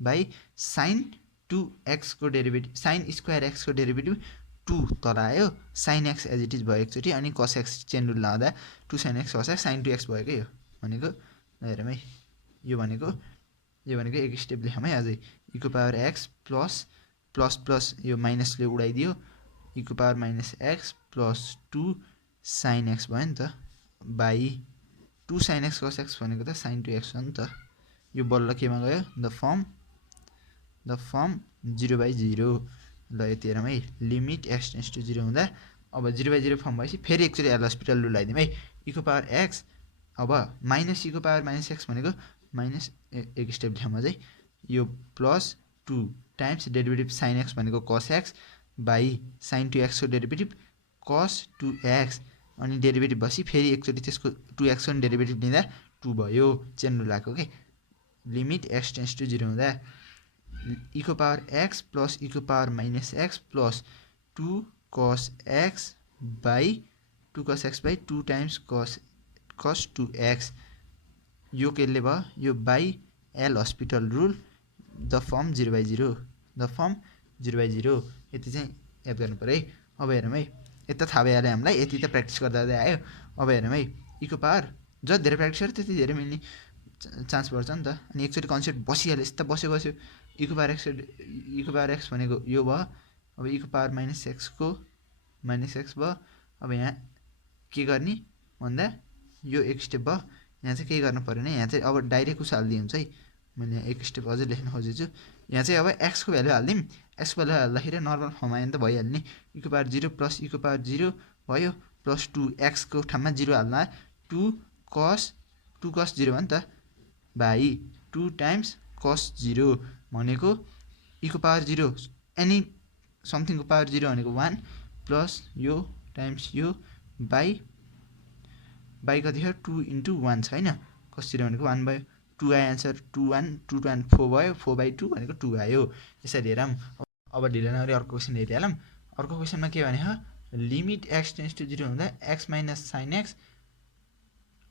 by sin 2x को derivative, sin square x को derivative 2 तल आयो, sin x as it is भयो एकचोटि, अनि cos x चेन रुल लाउँदा 2 sin x cos x sin 2x भयो कि यो भनेको। हेरौँ है, यो भनेको एक स्टेप लेखौँ है अझै, e को पावर x प्लस यो माइनसले उडाइदियो, e को power minus x plus 2 sin x भयो नि त, by 2 sin x cos x भनेको त sin 2x हो नि त। यो बल्ल केमा गयो, द फर्म 0/0। ल यति हेरौँ है, लिमिट x टेन्स टु 0 हुँदा अब 0/0 फर्म भएपछि फेरि एकचोटि एल हस्पिटल रुल लगाइदिउँ है, e को पावर x, अब माइनस e को पावर माइनस x भनेको माइनस एक स्टेप लेखौँ अझै, यो plus 2 times derivative sin x भनेको cos x by sin 2x को डेरिभेटिभ cos 2x, अनि डेरिभेटिभ भएपछि फेरि एकचोटि त्यसको 2x को डेरिभेटिभ लिँदा 2 भयो, चेन रुल आएको के। लिमिट x टेन्स टु 0 हुँदा e को पावर x प्लस e को power minus x plus 2 cos x by 2 times cos 2x, यो केले भयो, यो by L hospital rule, the form 0/0, यति चाहिँ याद गर्नु पऱ्यो है। अब हेरौँ है, यति त थाहा भइहाल्यो हामीलाई, यति त प्र्याक्टिस गर्दा आयो। अब हेरौँ है, e को पावर जति धेरै प्र्याक्टिस गर्यो त्यति धेरै मिल्ने चान्स बढ्छ नि त, अनि एकचोटि कन्सेप्ट बसिहाल्यो, यस्तो बस्यो, e को पावर x भनेको यो भयो, अब e को पावर माइनस x को माइनस x भयो। अब यहाँ के गर्ने भन्दा यो एक स्टेप भयो, यहाँ चाहिँ केही गर्नु परेन, यहाँ चाहिँ अब डाइरेक्ट उस हाल्दै हुन्छ है, मैले यहाँ एक स्टेप अझै लेख्न खोजेछु। यहाँ चाहिँ अब x को भ्यालु हालिदिउँ, x को भ्यालु हाल्दाखेरि नर्मल फर्म आयो नि त, भइहाल्ने, e को पावर 0 प्लस e को पावर 0 भयो, प्लस 2 x को ठाउँमा 0 हाल्दा 2 cos 0 भयो नि त, बाई 2 टाइम्स cos 0 भनेको e को पावर 0 एनी समथिङ को पावर 0 भनेको 1 प्लस यो टाइम्स यो बाई कति हो 2 into 1 छ हैन cos 0 भनेको 1 भयो 2 आयो आन्सर 2 1 2 2 and 4 भयो 4/2 भनेको 2 आयो यसरी हेरौँ अब ढिलो नगरी अर्को क्वेसन हेरिहालौँ अर्को क्वेसनमा के भने हो लिमिट x टेन्ड्स टु 0 हुँदा x minus sin x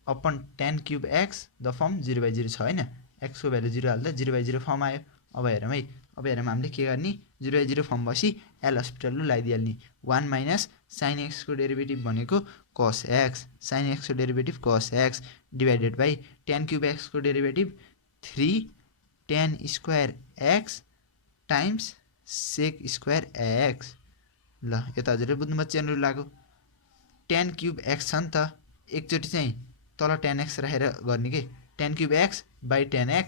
upon tan cube x the form 0/0 छ हैन x को भ्यालु 0 हाल्दा 0/0 फर्म आयो अब हेरौँ है अब हेरौँ हामीले के गर्ने 0/0 फर्म बसी एल हस्पिटल लगाइदिहाल्ने 1 minus sin x को डेरिभेटिभ भनेको cos x sin x को derivative cos x divided by tan cube x को derivative 3 tan square x times sec square x ल यता हजुरले बुझ्नुभयो चेन रुल लागु tan cube x छ नि त एकचोटि चाहिँ तल tan x राखेर गर्ने के tan cube x by tan x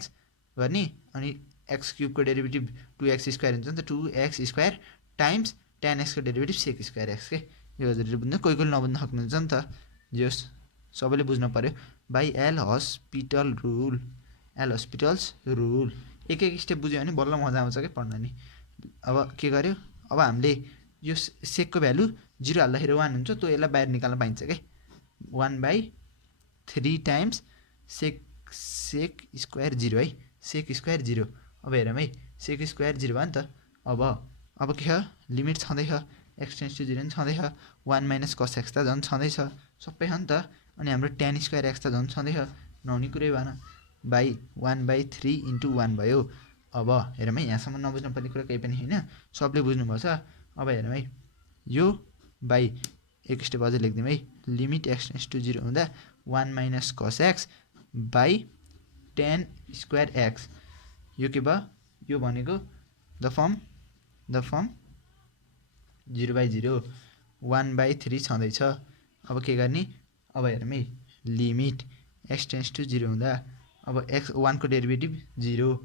गर्ने अनि x क्यूब को डेरिभेटिभ 2x स्क्वायर हुन्छ नि त 2x square times tan x को डेरिभेटिभ sec square x के यो हजुरले बुझ्नु कोही कोही नबुझ्न सक्नुहुन्छ नि त जस सबैले बुझ्न पर्यो बाई एल हस्पिटल्स रुल एक एक स्टेप बुझ्यो भने बल्ल मजा आउँछ के पढ्न नि अब के गर्यो अब हामीले यो सेक को भ्यालु 0 हाल्दाखेरि 1 हुन्छ त्यो यसलाई बाहिर निकाल्न पाइन्छ के 1/3 टाइम्स सेक स्क्वायर 0 है सेक स्क्वायर 0 अब हेरौँ है सेक स्क्वायर 0 भयो नि त अब के हो लिमिट छँदै छ x टेन्ड्स टु 0 नि छँदै छ 1 minus cos x त झन् छँदै छ सबै छ नि त अनि हाम्रो tan square x त झन् छँदै छ नहुने कुरै भएन बाई 1/3 into 1 भयो अब हेरौँ है यहाँसम्म नबुझ्नु पर्ने कुरा केही पनि होइन सबले बुझ्नुभएको छ अब हेरौँ है यो बाई एक स्टेप अझै लेख्दिउँ है लिमिट x टेन्ड्स टु 0 हुँदा 1 minus cos x by tan square x यो के भयो यो भनेको द फर्म 0/0 1/3 छँदैछ अब के गर्ने अब हेरौँ है लिमिट x टेन्ड्स टु 0 हुँदा अब x 1 को डेरिभेटिभ 0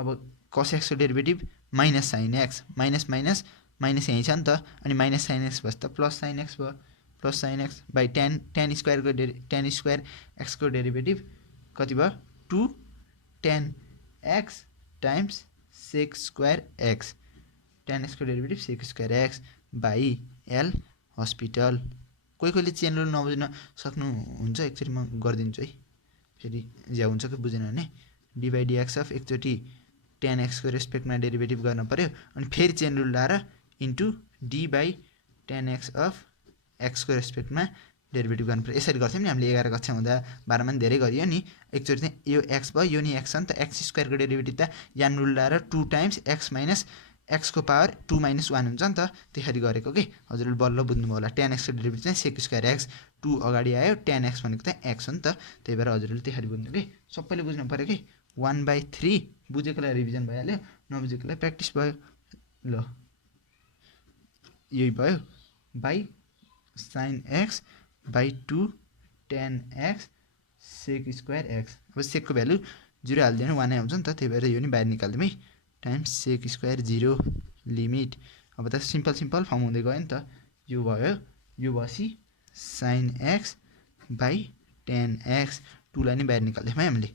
अब cos x को derivative minus sin x minus minus minus यहीँ छ नि त अनि माइनस sin x भएपछि त प्लस sin x भयो plus sin x by tan square x को डेरिभेटिभ कति भयो 2 tan x times sec square x tan x को derivative sec square x by L hospital कोही कोहीले चेन रुल नबुझ्न सक्नुहुन्छ एकचोटि म गरिदिन्छु है फेरि ज्या हुन्छ कि बुझेन भने डी बाई डिएक्स अफ एकचोटि tan x को रेस्पेक्टमा डेरिभेटिभ गर्न पर्यो अनि फेरि चेन रुल लाएर into D by tan x of x को रेस्पेक्टमा डेरिभेटिभ गर्नु पर्यो यसरी गर्थ्यौँ नि हामीले 11 कक्षा हुँदा 12मा नि धेरै गरियो नि एकचोटि चाहिँ यो x भयो यो नि x छ नि त x स्क्वायरको डेरिभेटिभ त यान रुल लाएर 2 टाइम्स x माइनस x को पावर 2 - 1 हुन्छ नि त त्यसरी गरेको के हजुरले बल्ल बुझ्नुभयो होला tan x को डेरिभेटिभ चाहिँ sec square x 2 अगाडि आयो tan x भनेको त x हो नि त त्यही भएर हजुरले त्यसरी बुझ्नु के सबैले बुझ्नु पर्यो कि 1/3 बुझेकोलाई रिभिजन भइहाल्यो नबुझेकोलाई प्र्याक्टिस भयो ल यही भयो by sin x by 2 tan x sec square x अब सेक को भ्यालु 0 हाल्दियो भने 1 आउँछ नि त त्यही भएर यो नि बाहिर निकाल्दिउँ है टाइम्स sec square 0 लिमिट अब त सिम्पल फर्म हुँदै गयो नि त यो भयो यो बसी sin x by tan x 2 लाई नि बाहिर निकाल्दिउँ है हामीले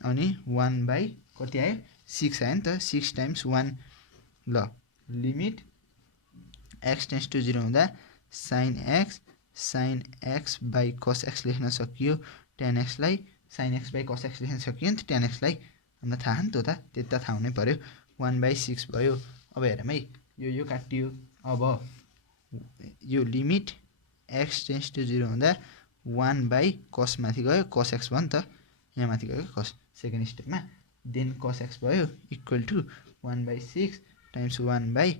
अनि 1 बाई कति आयो 6 आयो नि त 6 टाइम्स 1 ल लिमिट x टेन्ड्स टु 0 हुँदा sin x by cos x लेख्न सकियो tan x लाई sin x by cos x लेख्न सकियो नि त tan x लाई हामीलाई थाहा नि त त्यति त थाहा हुनै पर्यो 1/6 भयो अब हेरौँ है यो काटियो अब यो लिमिट x टेन्ड्स टु 0 हुँदा 1 बाई cos माथि गयो cos x भयो नि त यहाँ माथि गयो cos सेकेन्ड स्टेपमा देन cos x भयो equal to 1/6 times 1 by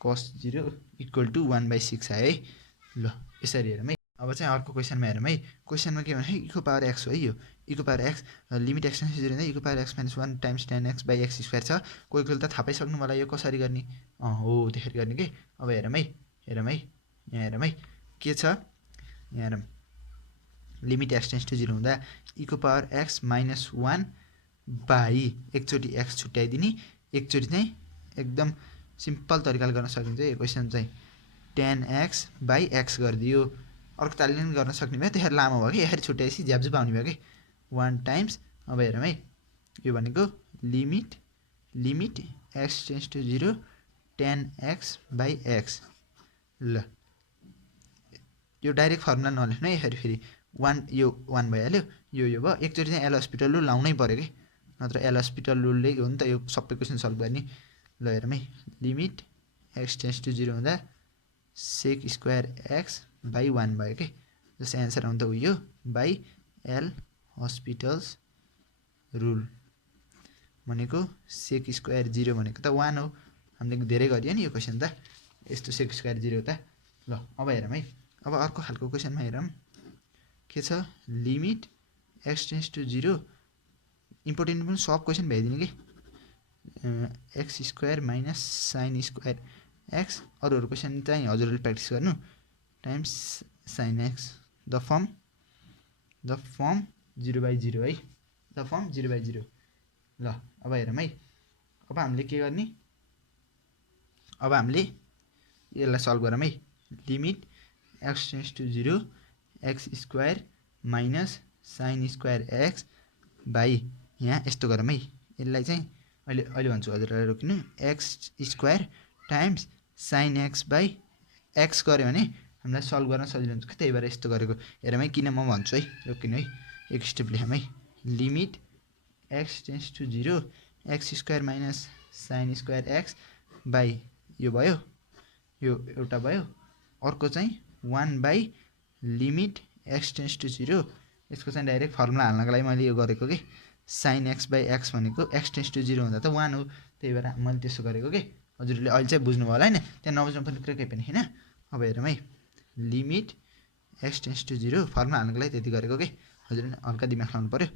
cos 0 equal to 1/6 आयो है ल यसरी हेरौँ है अब चाहिँ अर्को क्वेसनमा हेरौँ है क्वेसनमा के भने e को पावर x हो है यो e को power x limit x tends to 0 हुँदा e को power x - 1 times tan x by x square छ कोही कोही त थाहा पाइसक्नु मलाई यो कसरी गर्ने हो त्यसरी गर्ने के अब हेरौँ है यहाँ हेरौँ है के छ यहाँ हेरौँ लिमिट x टेन्ड्स टु 0 हुँदा e को पावर x - 1 बाई एकचोटि x छुट्याइदिने एकचोटि चाहिँ एकदम सिम्पल तरिकाले गर्न सकिन्छ यो क्वेसन चाहिँ tan x बाई x गरिदियो अर्को तालले पनि गर्न सक्ने भयो त्यसरी लामो भयो कि यसरी छुट्याएपछि झ्याप्झुप आउने भयो कि 1 टाइम्स अब हेरौँ है यो भनेको limit x tends to 0 tan x by x ल यो डाइरेक्ट फर्मुला नलेख्नु है फेरि 1 यो 1 भइहाल्यो यो भयो एकचोटि चाहिँ एल हस्पिटल रुल लाउनै पर्यो कि नत्र एल हस्पिटल रुलले हो नि त यो सबै क्वेसन सल्भ गर्ने ल हेरौँ है लिमिट x टेन्स टु 0 हुँदा सेक स्क्वायर x by 1 भयो कि जस्तो एन्सर आउँदा उयो बाई एल हस्पिटल्स रुल भनेको सेक स्क्वायर 0 भनेको त 1 हो हामीले धेरै गरियो नि यो क्वेसन त यस्तो सेक स्क्वायर 0 त ल अब हेरौँ है अब अर्को खालको क्वेसनमा हेरौँ के छ limit x tends to 0 important पनि सब क्वेसन भइदिने कि x square minus sine square x अरूहरू क्वेसन चाहिँ हजुरहरूले प्र्याक्टिस गर्नु times sine x the form 0/0 है द फर्म 0/0 ल अब हेरौँ है अब हामीले के गर्ने अब हामीले यसलाई सल्भ गरौँ है limit x tends to 0 x square minus sine square x by यहाँ यस्तो गरौँ है यसलाई चाहिँ अहिले भन्छु हजुरलाई रोकिनु x square times sine x by x गऱ्यो भने हामीलाई सल्भ गर्न सजिलो हुन्छ त्यही भएर यस्तो गरेको हेरौँ है किन म भन्छु है रोकिनु है एक स्टेप लेखौँ है limit x tends to 0 x square minus sine square x by यो भयो यो एउटा भयो अर्को चाहिँ 1 by limit x tends to 0 यसको चाहिँ डाइरेक्ट फर्मुला हाल्नको लागि मैले यो गरेको कि साइन x बाई x भनेको x टेन्स टु 0 हुँदा त 1 हो त्यही भएर मैले त्यसो गरेको कि हजुरले अहिले चाहिँ बुझ्नुभयो होला हैन त्यहाँ नबुझ्नु पर्ने कुरा केही पनि हैन अब हेरौँ है limit x tends to 0 formula हाल्नको लागि त्यति गरेको कि हजुरले हल्का दिमाग लाउनु पर्यो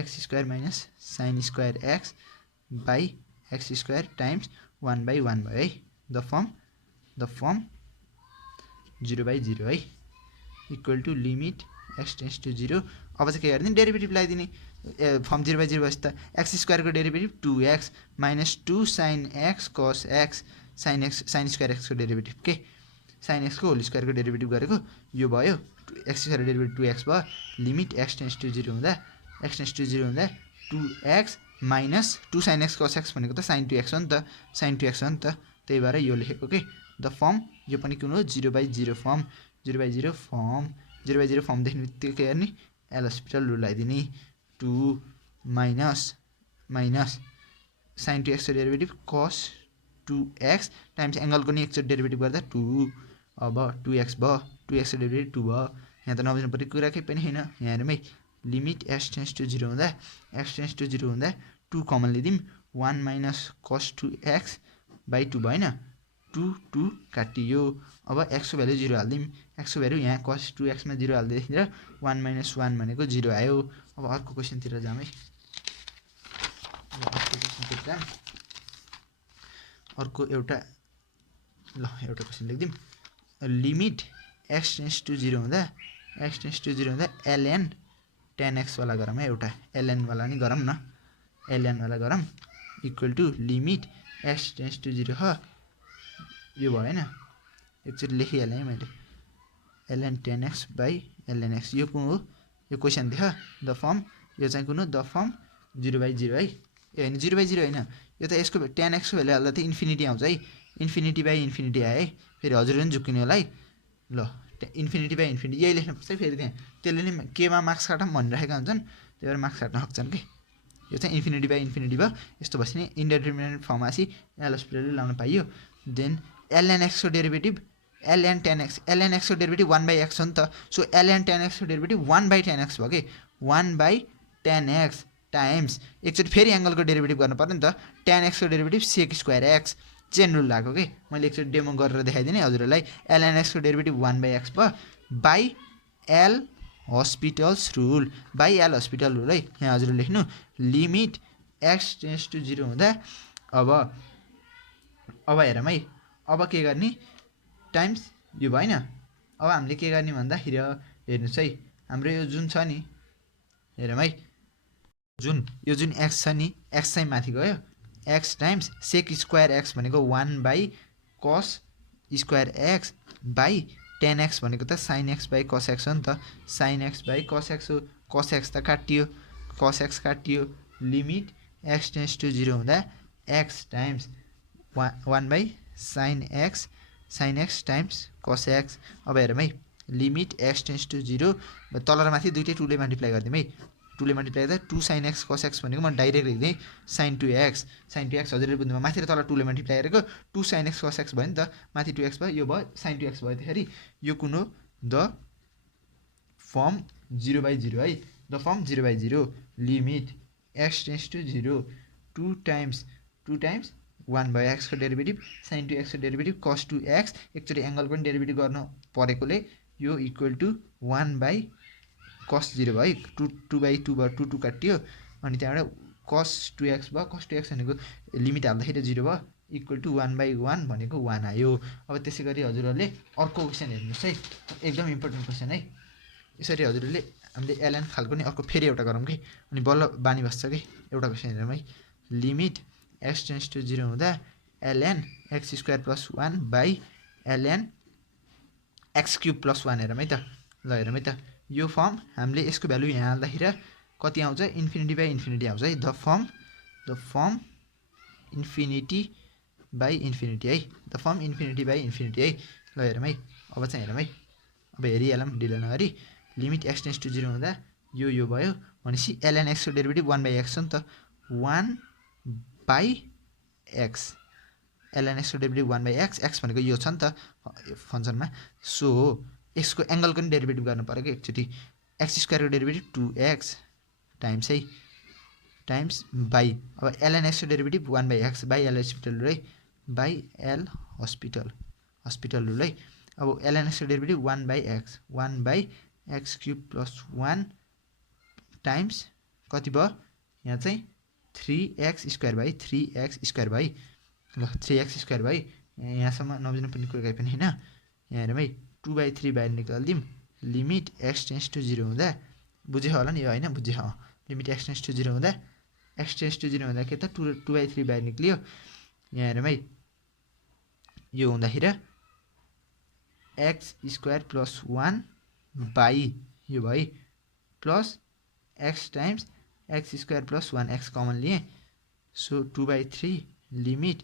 x square minus sine square x by x square times 1 by 1 भयो है द फर्म 0/0 है equal to limit x tends to 0 अब चाहिँ के गर्ने डेरिभेटिभ लगाइदिने फर्म 0/0 भएपछि त x स्क्वायरको derivative 2x minus 2 sine x cos x sine square x को डेरिभेटिभ के साइन x को होल स्क्वायरको डेरिभेटिभ गरेको यो भयो x स्क्वायर डेरिभेटिभ 2x भयो लिमिट x टेन्स टु 0 हुँदा x टेन्स टु 0 हुँदा 2x minus 2 sine x cos x भनेको त साइन 2x हो नि त साइन 2x हो नि त त्यही भएर यो लेखेको के द फर्म यो पनि कुन हो 0/0 फर्म 0/0 फर्म देख्ने बित्तिकै के गर्ने एल हस्पिटल रुल लगाइदिने 2 माइनस साइन 2x को डेरिभेटिभ कस 2x टाइम्स एङ्गलको नि एकचोटि डेरिभेटिभ गर्दा 2 अब 2x भयो 2x को डेरिभेटिभ 2 भयो यहाँ त नबुझ्नु पर्ने कुरा केही पनि छैन यहाँ हेरौँ है लिमिट x टेन्स टु 0 हुँदा 2 common लिदिउँ 1 minus cos 2x by 2 भएन 2 काटियो अब x को भ्यालु 0 हालिदिउँ x को भ्यालु यहाँ कस 2x मा 0 हाल्दैतिर 1 माइनस 1 भनेको 0 आयो अब अर्को क्वेसनतिर जाउँ है अर्को एउटा क्वेसन लेखिदिउँ लिमिट x टेन्स टु 0 हुँदा ln tan x वाला गरौँ है एउटा ln वाला नि गरौँ न ln वाला गरौँ equal to limit x tends to 0 ह यो भएन एकचोटि लेखिहालेँ है मैले ln tan x by ln x यो कुन हो यो क्वेसन देख द फर्म यो चाहिँ कुन हो द फर्म 0/0 है ए होइन 0/0 होइन यो त यसको tan x को भ्यालु हाल्दा त इन्फिनिटी आउँछ है इन्फिनिटी बाई इन्फिनिटी आयो है फेरि हजुरले पनि झुक्किनु होला है ल इन्फिनिटी बाई इन्फिनिटी यही लेख्नुपर्छ है फेरि त्यहाँ त्यसले नि केमा मार्क्स काटौँ भनिराखेका हुन्छन् त्यही भएर मार्क्स काट्न सक्छन् कि यो चाहिँ इन्फिनिटी बाई इन्फिनिटी भयो यस्तो भएपछि नि इन्डिटर्मिनेट फर्म आसी एल हस्पिटलले लाउन पाइयो देन ln x को डेरिभेटिभ ln tan x को डेरिभेटिभ 1/x हो नि त सो ln tan x को डेरिभेटिभ 1/tan x भयो कि 1/tan x टाइम्स एकचोटि फेरि एङ्गलको डेरिभेटिभ गर्नु पर्यो नि त tan x को डेरिभेटिभ सेक स्क्वायर x चेन रुल लाग्यो कि मैले एकचोटि डेमो गरेर देखाइदिने हजुरहरूलाई ln x को डेरिभेटिभ 1/x भयो बाई एल हस्पिटल्स रुल है यहाँ हजुरले लेख्नु लिमिट x टेन्स टु 0 हुँदा अब हेरौँ है अब के गर्ने टाइम्स यो भएन अब हामीले के गर्ने भन्दाखेरि हेर्नुहोस् है हाम्रो यो जुन छ नि हेरौँ है यो जुन x छ नि x चाहिँ माथि गयो x times sec square x भनेको 1 by cos square x by tan x भनेको त sine x by cos x हो नि त sine x by cos x हो कस x त काटियो कस x काटियो लिमिट x टेन्स टु 0 हुँदा x times 1 by sin x times cos x। अब हेरौँ है लिमिट x टेन्स टु 0 तल र माथि दुइटै 2 ले मल्टिप्लाई गरिदिउँ है 2 ले मल्टिप्लाई गर्दा 2 sin x cos x भनेको म डाइरेक्ट लेख्दै sin 2x हजुरले बुझ्नुमा माथि र तल 2 ले मल्टिप्लाई गरेको 2 sin x cos x भयो नि त माथि 2x भयो यो भयो sin 2x भयो त्यसरी यो कुन हो द फर्म 0/0 है the form 0/0 limit x tends to 0 2 times 1 भयो x को डेरिभेटिभ sin 2x को डेरिभेटिभ cos 2x एकचोटि एंगल पनि डेरिभेटिभ गर्न परेकोले यो इक्वल टु 1 बाई cos 0 भयो 2/2 भयो 2 2 काटियो अनि त्यहाँबाट cos 2x भयो cos 2x भनेको लिमिट हाल्दाखेरि 0 भयो इक्वल टु 1/1 भनेको 1 आयो। अब त्यसै गरी हजुरहरूले अर्को क्वेसन हेर्नुहोस् है एकदम इम्पोर्टेन्ट क्वेसन है यसरी हजुरहरूले हामीले ln खालको नि अर्को फेरि एउटा गरौँ कि अनि बल्ल बानी बस्छ कि एउटा क्वेसन हेरौँ है लिमिट x टेन्स टु 0 हुँदा ln x² plus 1 by ln x³ plus 1 हेरौँ है त ल हेरौँ है त यो फर्म हामीले यसको भ्यालु यहाँ हाल्दाखेरि कति आउँछ इन्फिनिटी बाई इन्फिनिटी आउँछ है the form infinity by infinity है the form infinity by infinity है ल हेरौँ है अब चाहिँ हेरौँ है अब हेरिहालौँ ढिलो नगरी लिमिट x टेन्स टु 0 हुँदा यो भयो भनेपछि ln x को डेरिभेटिभ 1/x हो नि त 1/x ln x को डेरिभेटिभ 1/x x भनेको यो छ नि त फंक्सनमा सो यसको एंगलको नि डेरिभेटिभ गर्नु पर्यो कि एकचोटि x² को डेरिभेटिभ 2x टाइम्स है टाइम्स बाई अब ln x को derivative 1/x by l hospital rule है बाई l हस्पिटल रुल है अब ln x को derivative 1/x 1/x³ plus 1 times कति भयो यहाँ चाहिँ 3x² भाइ 3x² भाइ ल 3x² भाइ यहाँसम्म नबुझ्नु पर्ने कुरा केही पनि हैन यहाँ हेरौँ है 2/3 बाहिर निकाल्दिउँ लिमिट x टेन्स टु 0 हुँदा बुझ्यो होला नि यो हैन बुझ्यो लिमिट x टेन्स टु 0 हुँदा x टेन्स टु 0 हुँदा के त 2/3 बाहिर निक्लियो यहाँ हेरौँ है यो हुँदाखेरि x² प्लस 1 बाई यो भाइ plus x times x² plus 1 x common लिए so 2/3 limit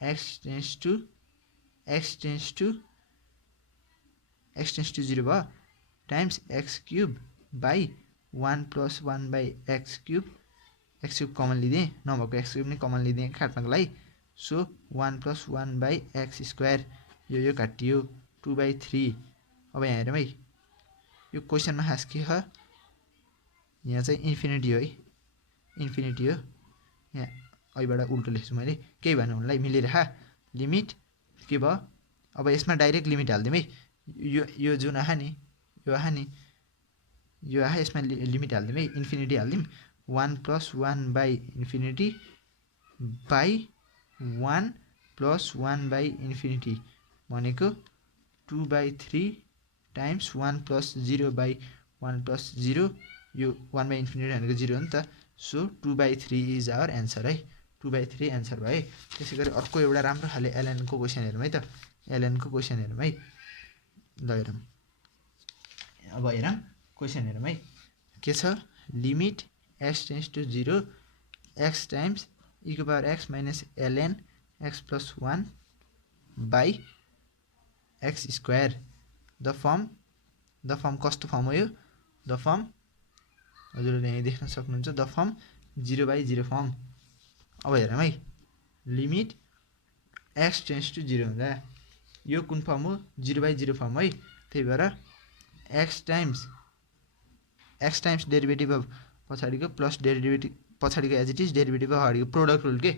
x tends to 0 भयो times x³ by 1 plus 1/x³ x³ common लिदिएँ नभएको x³ पनि कमन लिदिएँ काट्नको लागि सो 1 प्लस 1/x² यो काटियो 2/3 अब यहाँ हेरौँ है यो क्वेसनमा खास के छ यहाँ चाहिँ इन्फिनिटी हो है इन्फिनिटी हो यहाँ अहिबाट उल्टो लेख्छु मैले केही भन्नु हुनलाई मिलिरहा लिमिट के भयो अब यसमा डाइरेक्ट लिमिट हाल्दिउँ है यो जुन आहा नि यो आहा यसमा लिमिट हाल्दिउँ है इन्फिनिटी हाल्दिउँ 1 plus 1 by infinity by 1 plus 1 by infinity भनेको 2/3 टाइम्स 1 प्लस 0 बाई 1 प्लस 0 यो 1/इन्फिनिटी भनेको 0 हो नि त सो 2/3 इज आवर एन्सर है 2/3 एन्सर भयो है त्यसै गरी अर्को एउटा राम्रो खाले ln को क्वेसन हेरौँ है त ln को क्वेसन हेरौँ है ल हेरौँ अब हेरौँ क्वेसन हेरौँ है के छ limit x tends to 0 x times e⁻x minus ln x plus 1 by x² the form कस्तो फर्म हो यो द फर्म हजुरले यहाँ देख्न सक्नुहुन्छ द फर्म 0/0 फर्म अब हेरौँ है लिमिट x टेन्स टु 0 हुँदा यो कुन फर्म हो 0/0 फर्म है त्यही भएर x टाइम्स डेरिभेटिभ अफ पछाडिको प्लस डेरिभेटिभ पछाडिको as it is derivative of अगाडिको प्रोडक्ट रुल के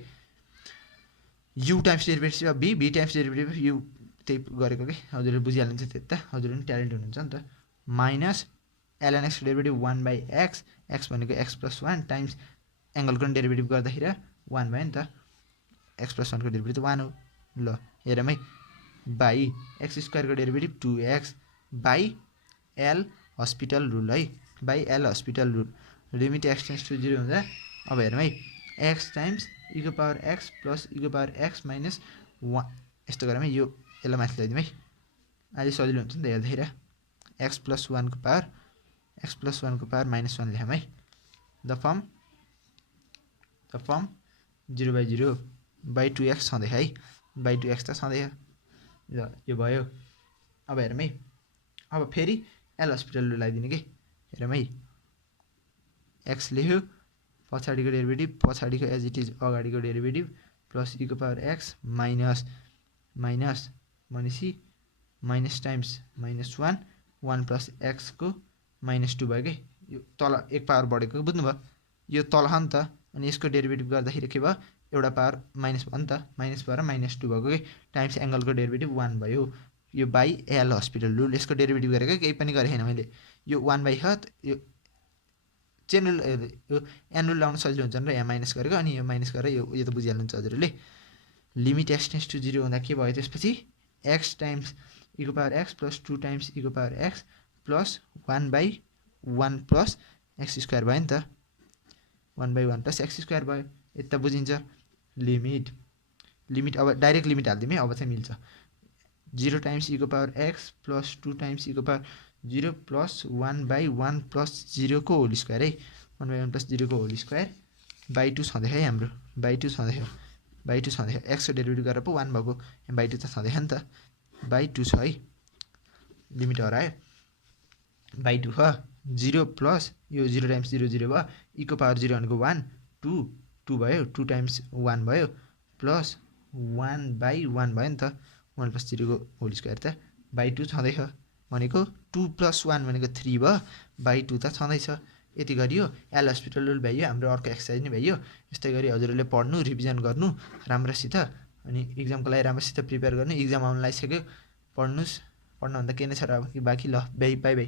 u times derivative of b times derivative of u त्यही गरेको के हजुरले बुझिहाल्नुहुन्छ त्यता हजुरले पनि ट्यालेन्ट हुनुहुन्छ नि त minus ln x derivative 1/x x भनेको x प्लस 1 टाइम्स एंगलको डेरिभेटिभ गर्दाखेरि 1 भयो नि त x प्लस 1 को डेरिभेटिभ 1 हो ल हेरौँ है बाई x² को derivative 2x by l hospital rule है by l hospital rule limit x tends to 0 हुँदा अब हेरौँ है x times e⁻x plus e⁻x minus 1 यस्तो गरौँ है यो यसलाई माथि ल्याइदिउँ है अहिले सजिलो हुन्छ नि त हेर्दाखेरि x प्लस 1 को पावर -1 लेखौँ है द फर्म त फर्म 0/0/2x छँदै है /2x त छँदै ल यो भयो अब हेरौँ है अब फेरि एल हस्पिटल लु लगाइदिने कि हेरौँ है एक्स लेख्यो पछाडिको डेरिभेटिभ पछाडिको एज इट इज अगाडिको डेरिभेटिभ प्लस e को पावर x माइनस माइनस भनेपछि माइनस टाइम्स -1 1 प्लस x को -2 भयो कि यो तल एक पावर बढेको बुझ्नुभयो यो तल हो नि त अनि यसको डेरिभेटिभ गर्दाखेरि के भयो एउटा पावर माइनस भयो नि त माइनस भएर -2 भएको कि टाइम्स एङ्गलको डेरिभेटिभ 1 भयो यो बाई एल हस्पिटल रुल यसको डेरिभेटिभ गरेको केही पनि गरेँ छैन मैले यो 1 बाई हत यो चेन रुल यो एन रुल लाउन सजिलो हुन्छ र यहाँ माइनस गरेको अनि यो माइनस गरेर यो त बुझिहाल्नुहुन्छ हजुरहरूले लिमिट x टेन्स टु 0 हुँदा के भयो त्यसपछि x टाइम्स e को power x plus 2 times e को power x plus 1/1 plus x square भयो नि त 1/1 प्लस x स्क्वायर भयो यता बुझिन्छ लिमिट अब डाइरेक्ट लिमिट हालिदिउँ है अब चाहिँ मिल्छ 0 टाइम्स e को power x plus 2 times e को पावर 0 प्लस 1/1 प्लस 0 को होल स्क्वायर है 1/1 प्लस 0 को होल स्क्वायर /2 छँदै है हाम्रो /2 छँदै हो /2 छँदै x को डेरिभेटिभ गरेर पो 1 भएको /2 त छँदै नि त /2 छ है लिमिट हरायो /2 हो 0 प्लस यो 0 टाइम्स 0 0 भयो e को पावर 0 भनेको 1 2 2 भयो 2 टाइम्स 1 भयो प्लस 1/1 भयो नि त 1 प्लस 0 को होल स्क्वायर त /2 छँदै हो भनेको 2 प्लस 1 भनेको 3 भयो /2 त छँदैछ यति गरियो एल हस्पिटल रुल भइयो हाम्रो अर्को एक्सर्साइज नै भइयो यस्तै गरी हजुरहरूले पढ्नु रिभिजन गर्नु राम्रोसित अनि इक्जामको लागि राम्रोसित प्रिपेयर गर्नु इक्जाम आउन लागिसक्यो पढ्नुहोस् पढ्नुभन्दा के नै छ र अब बाँकी ल बाई बाई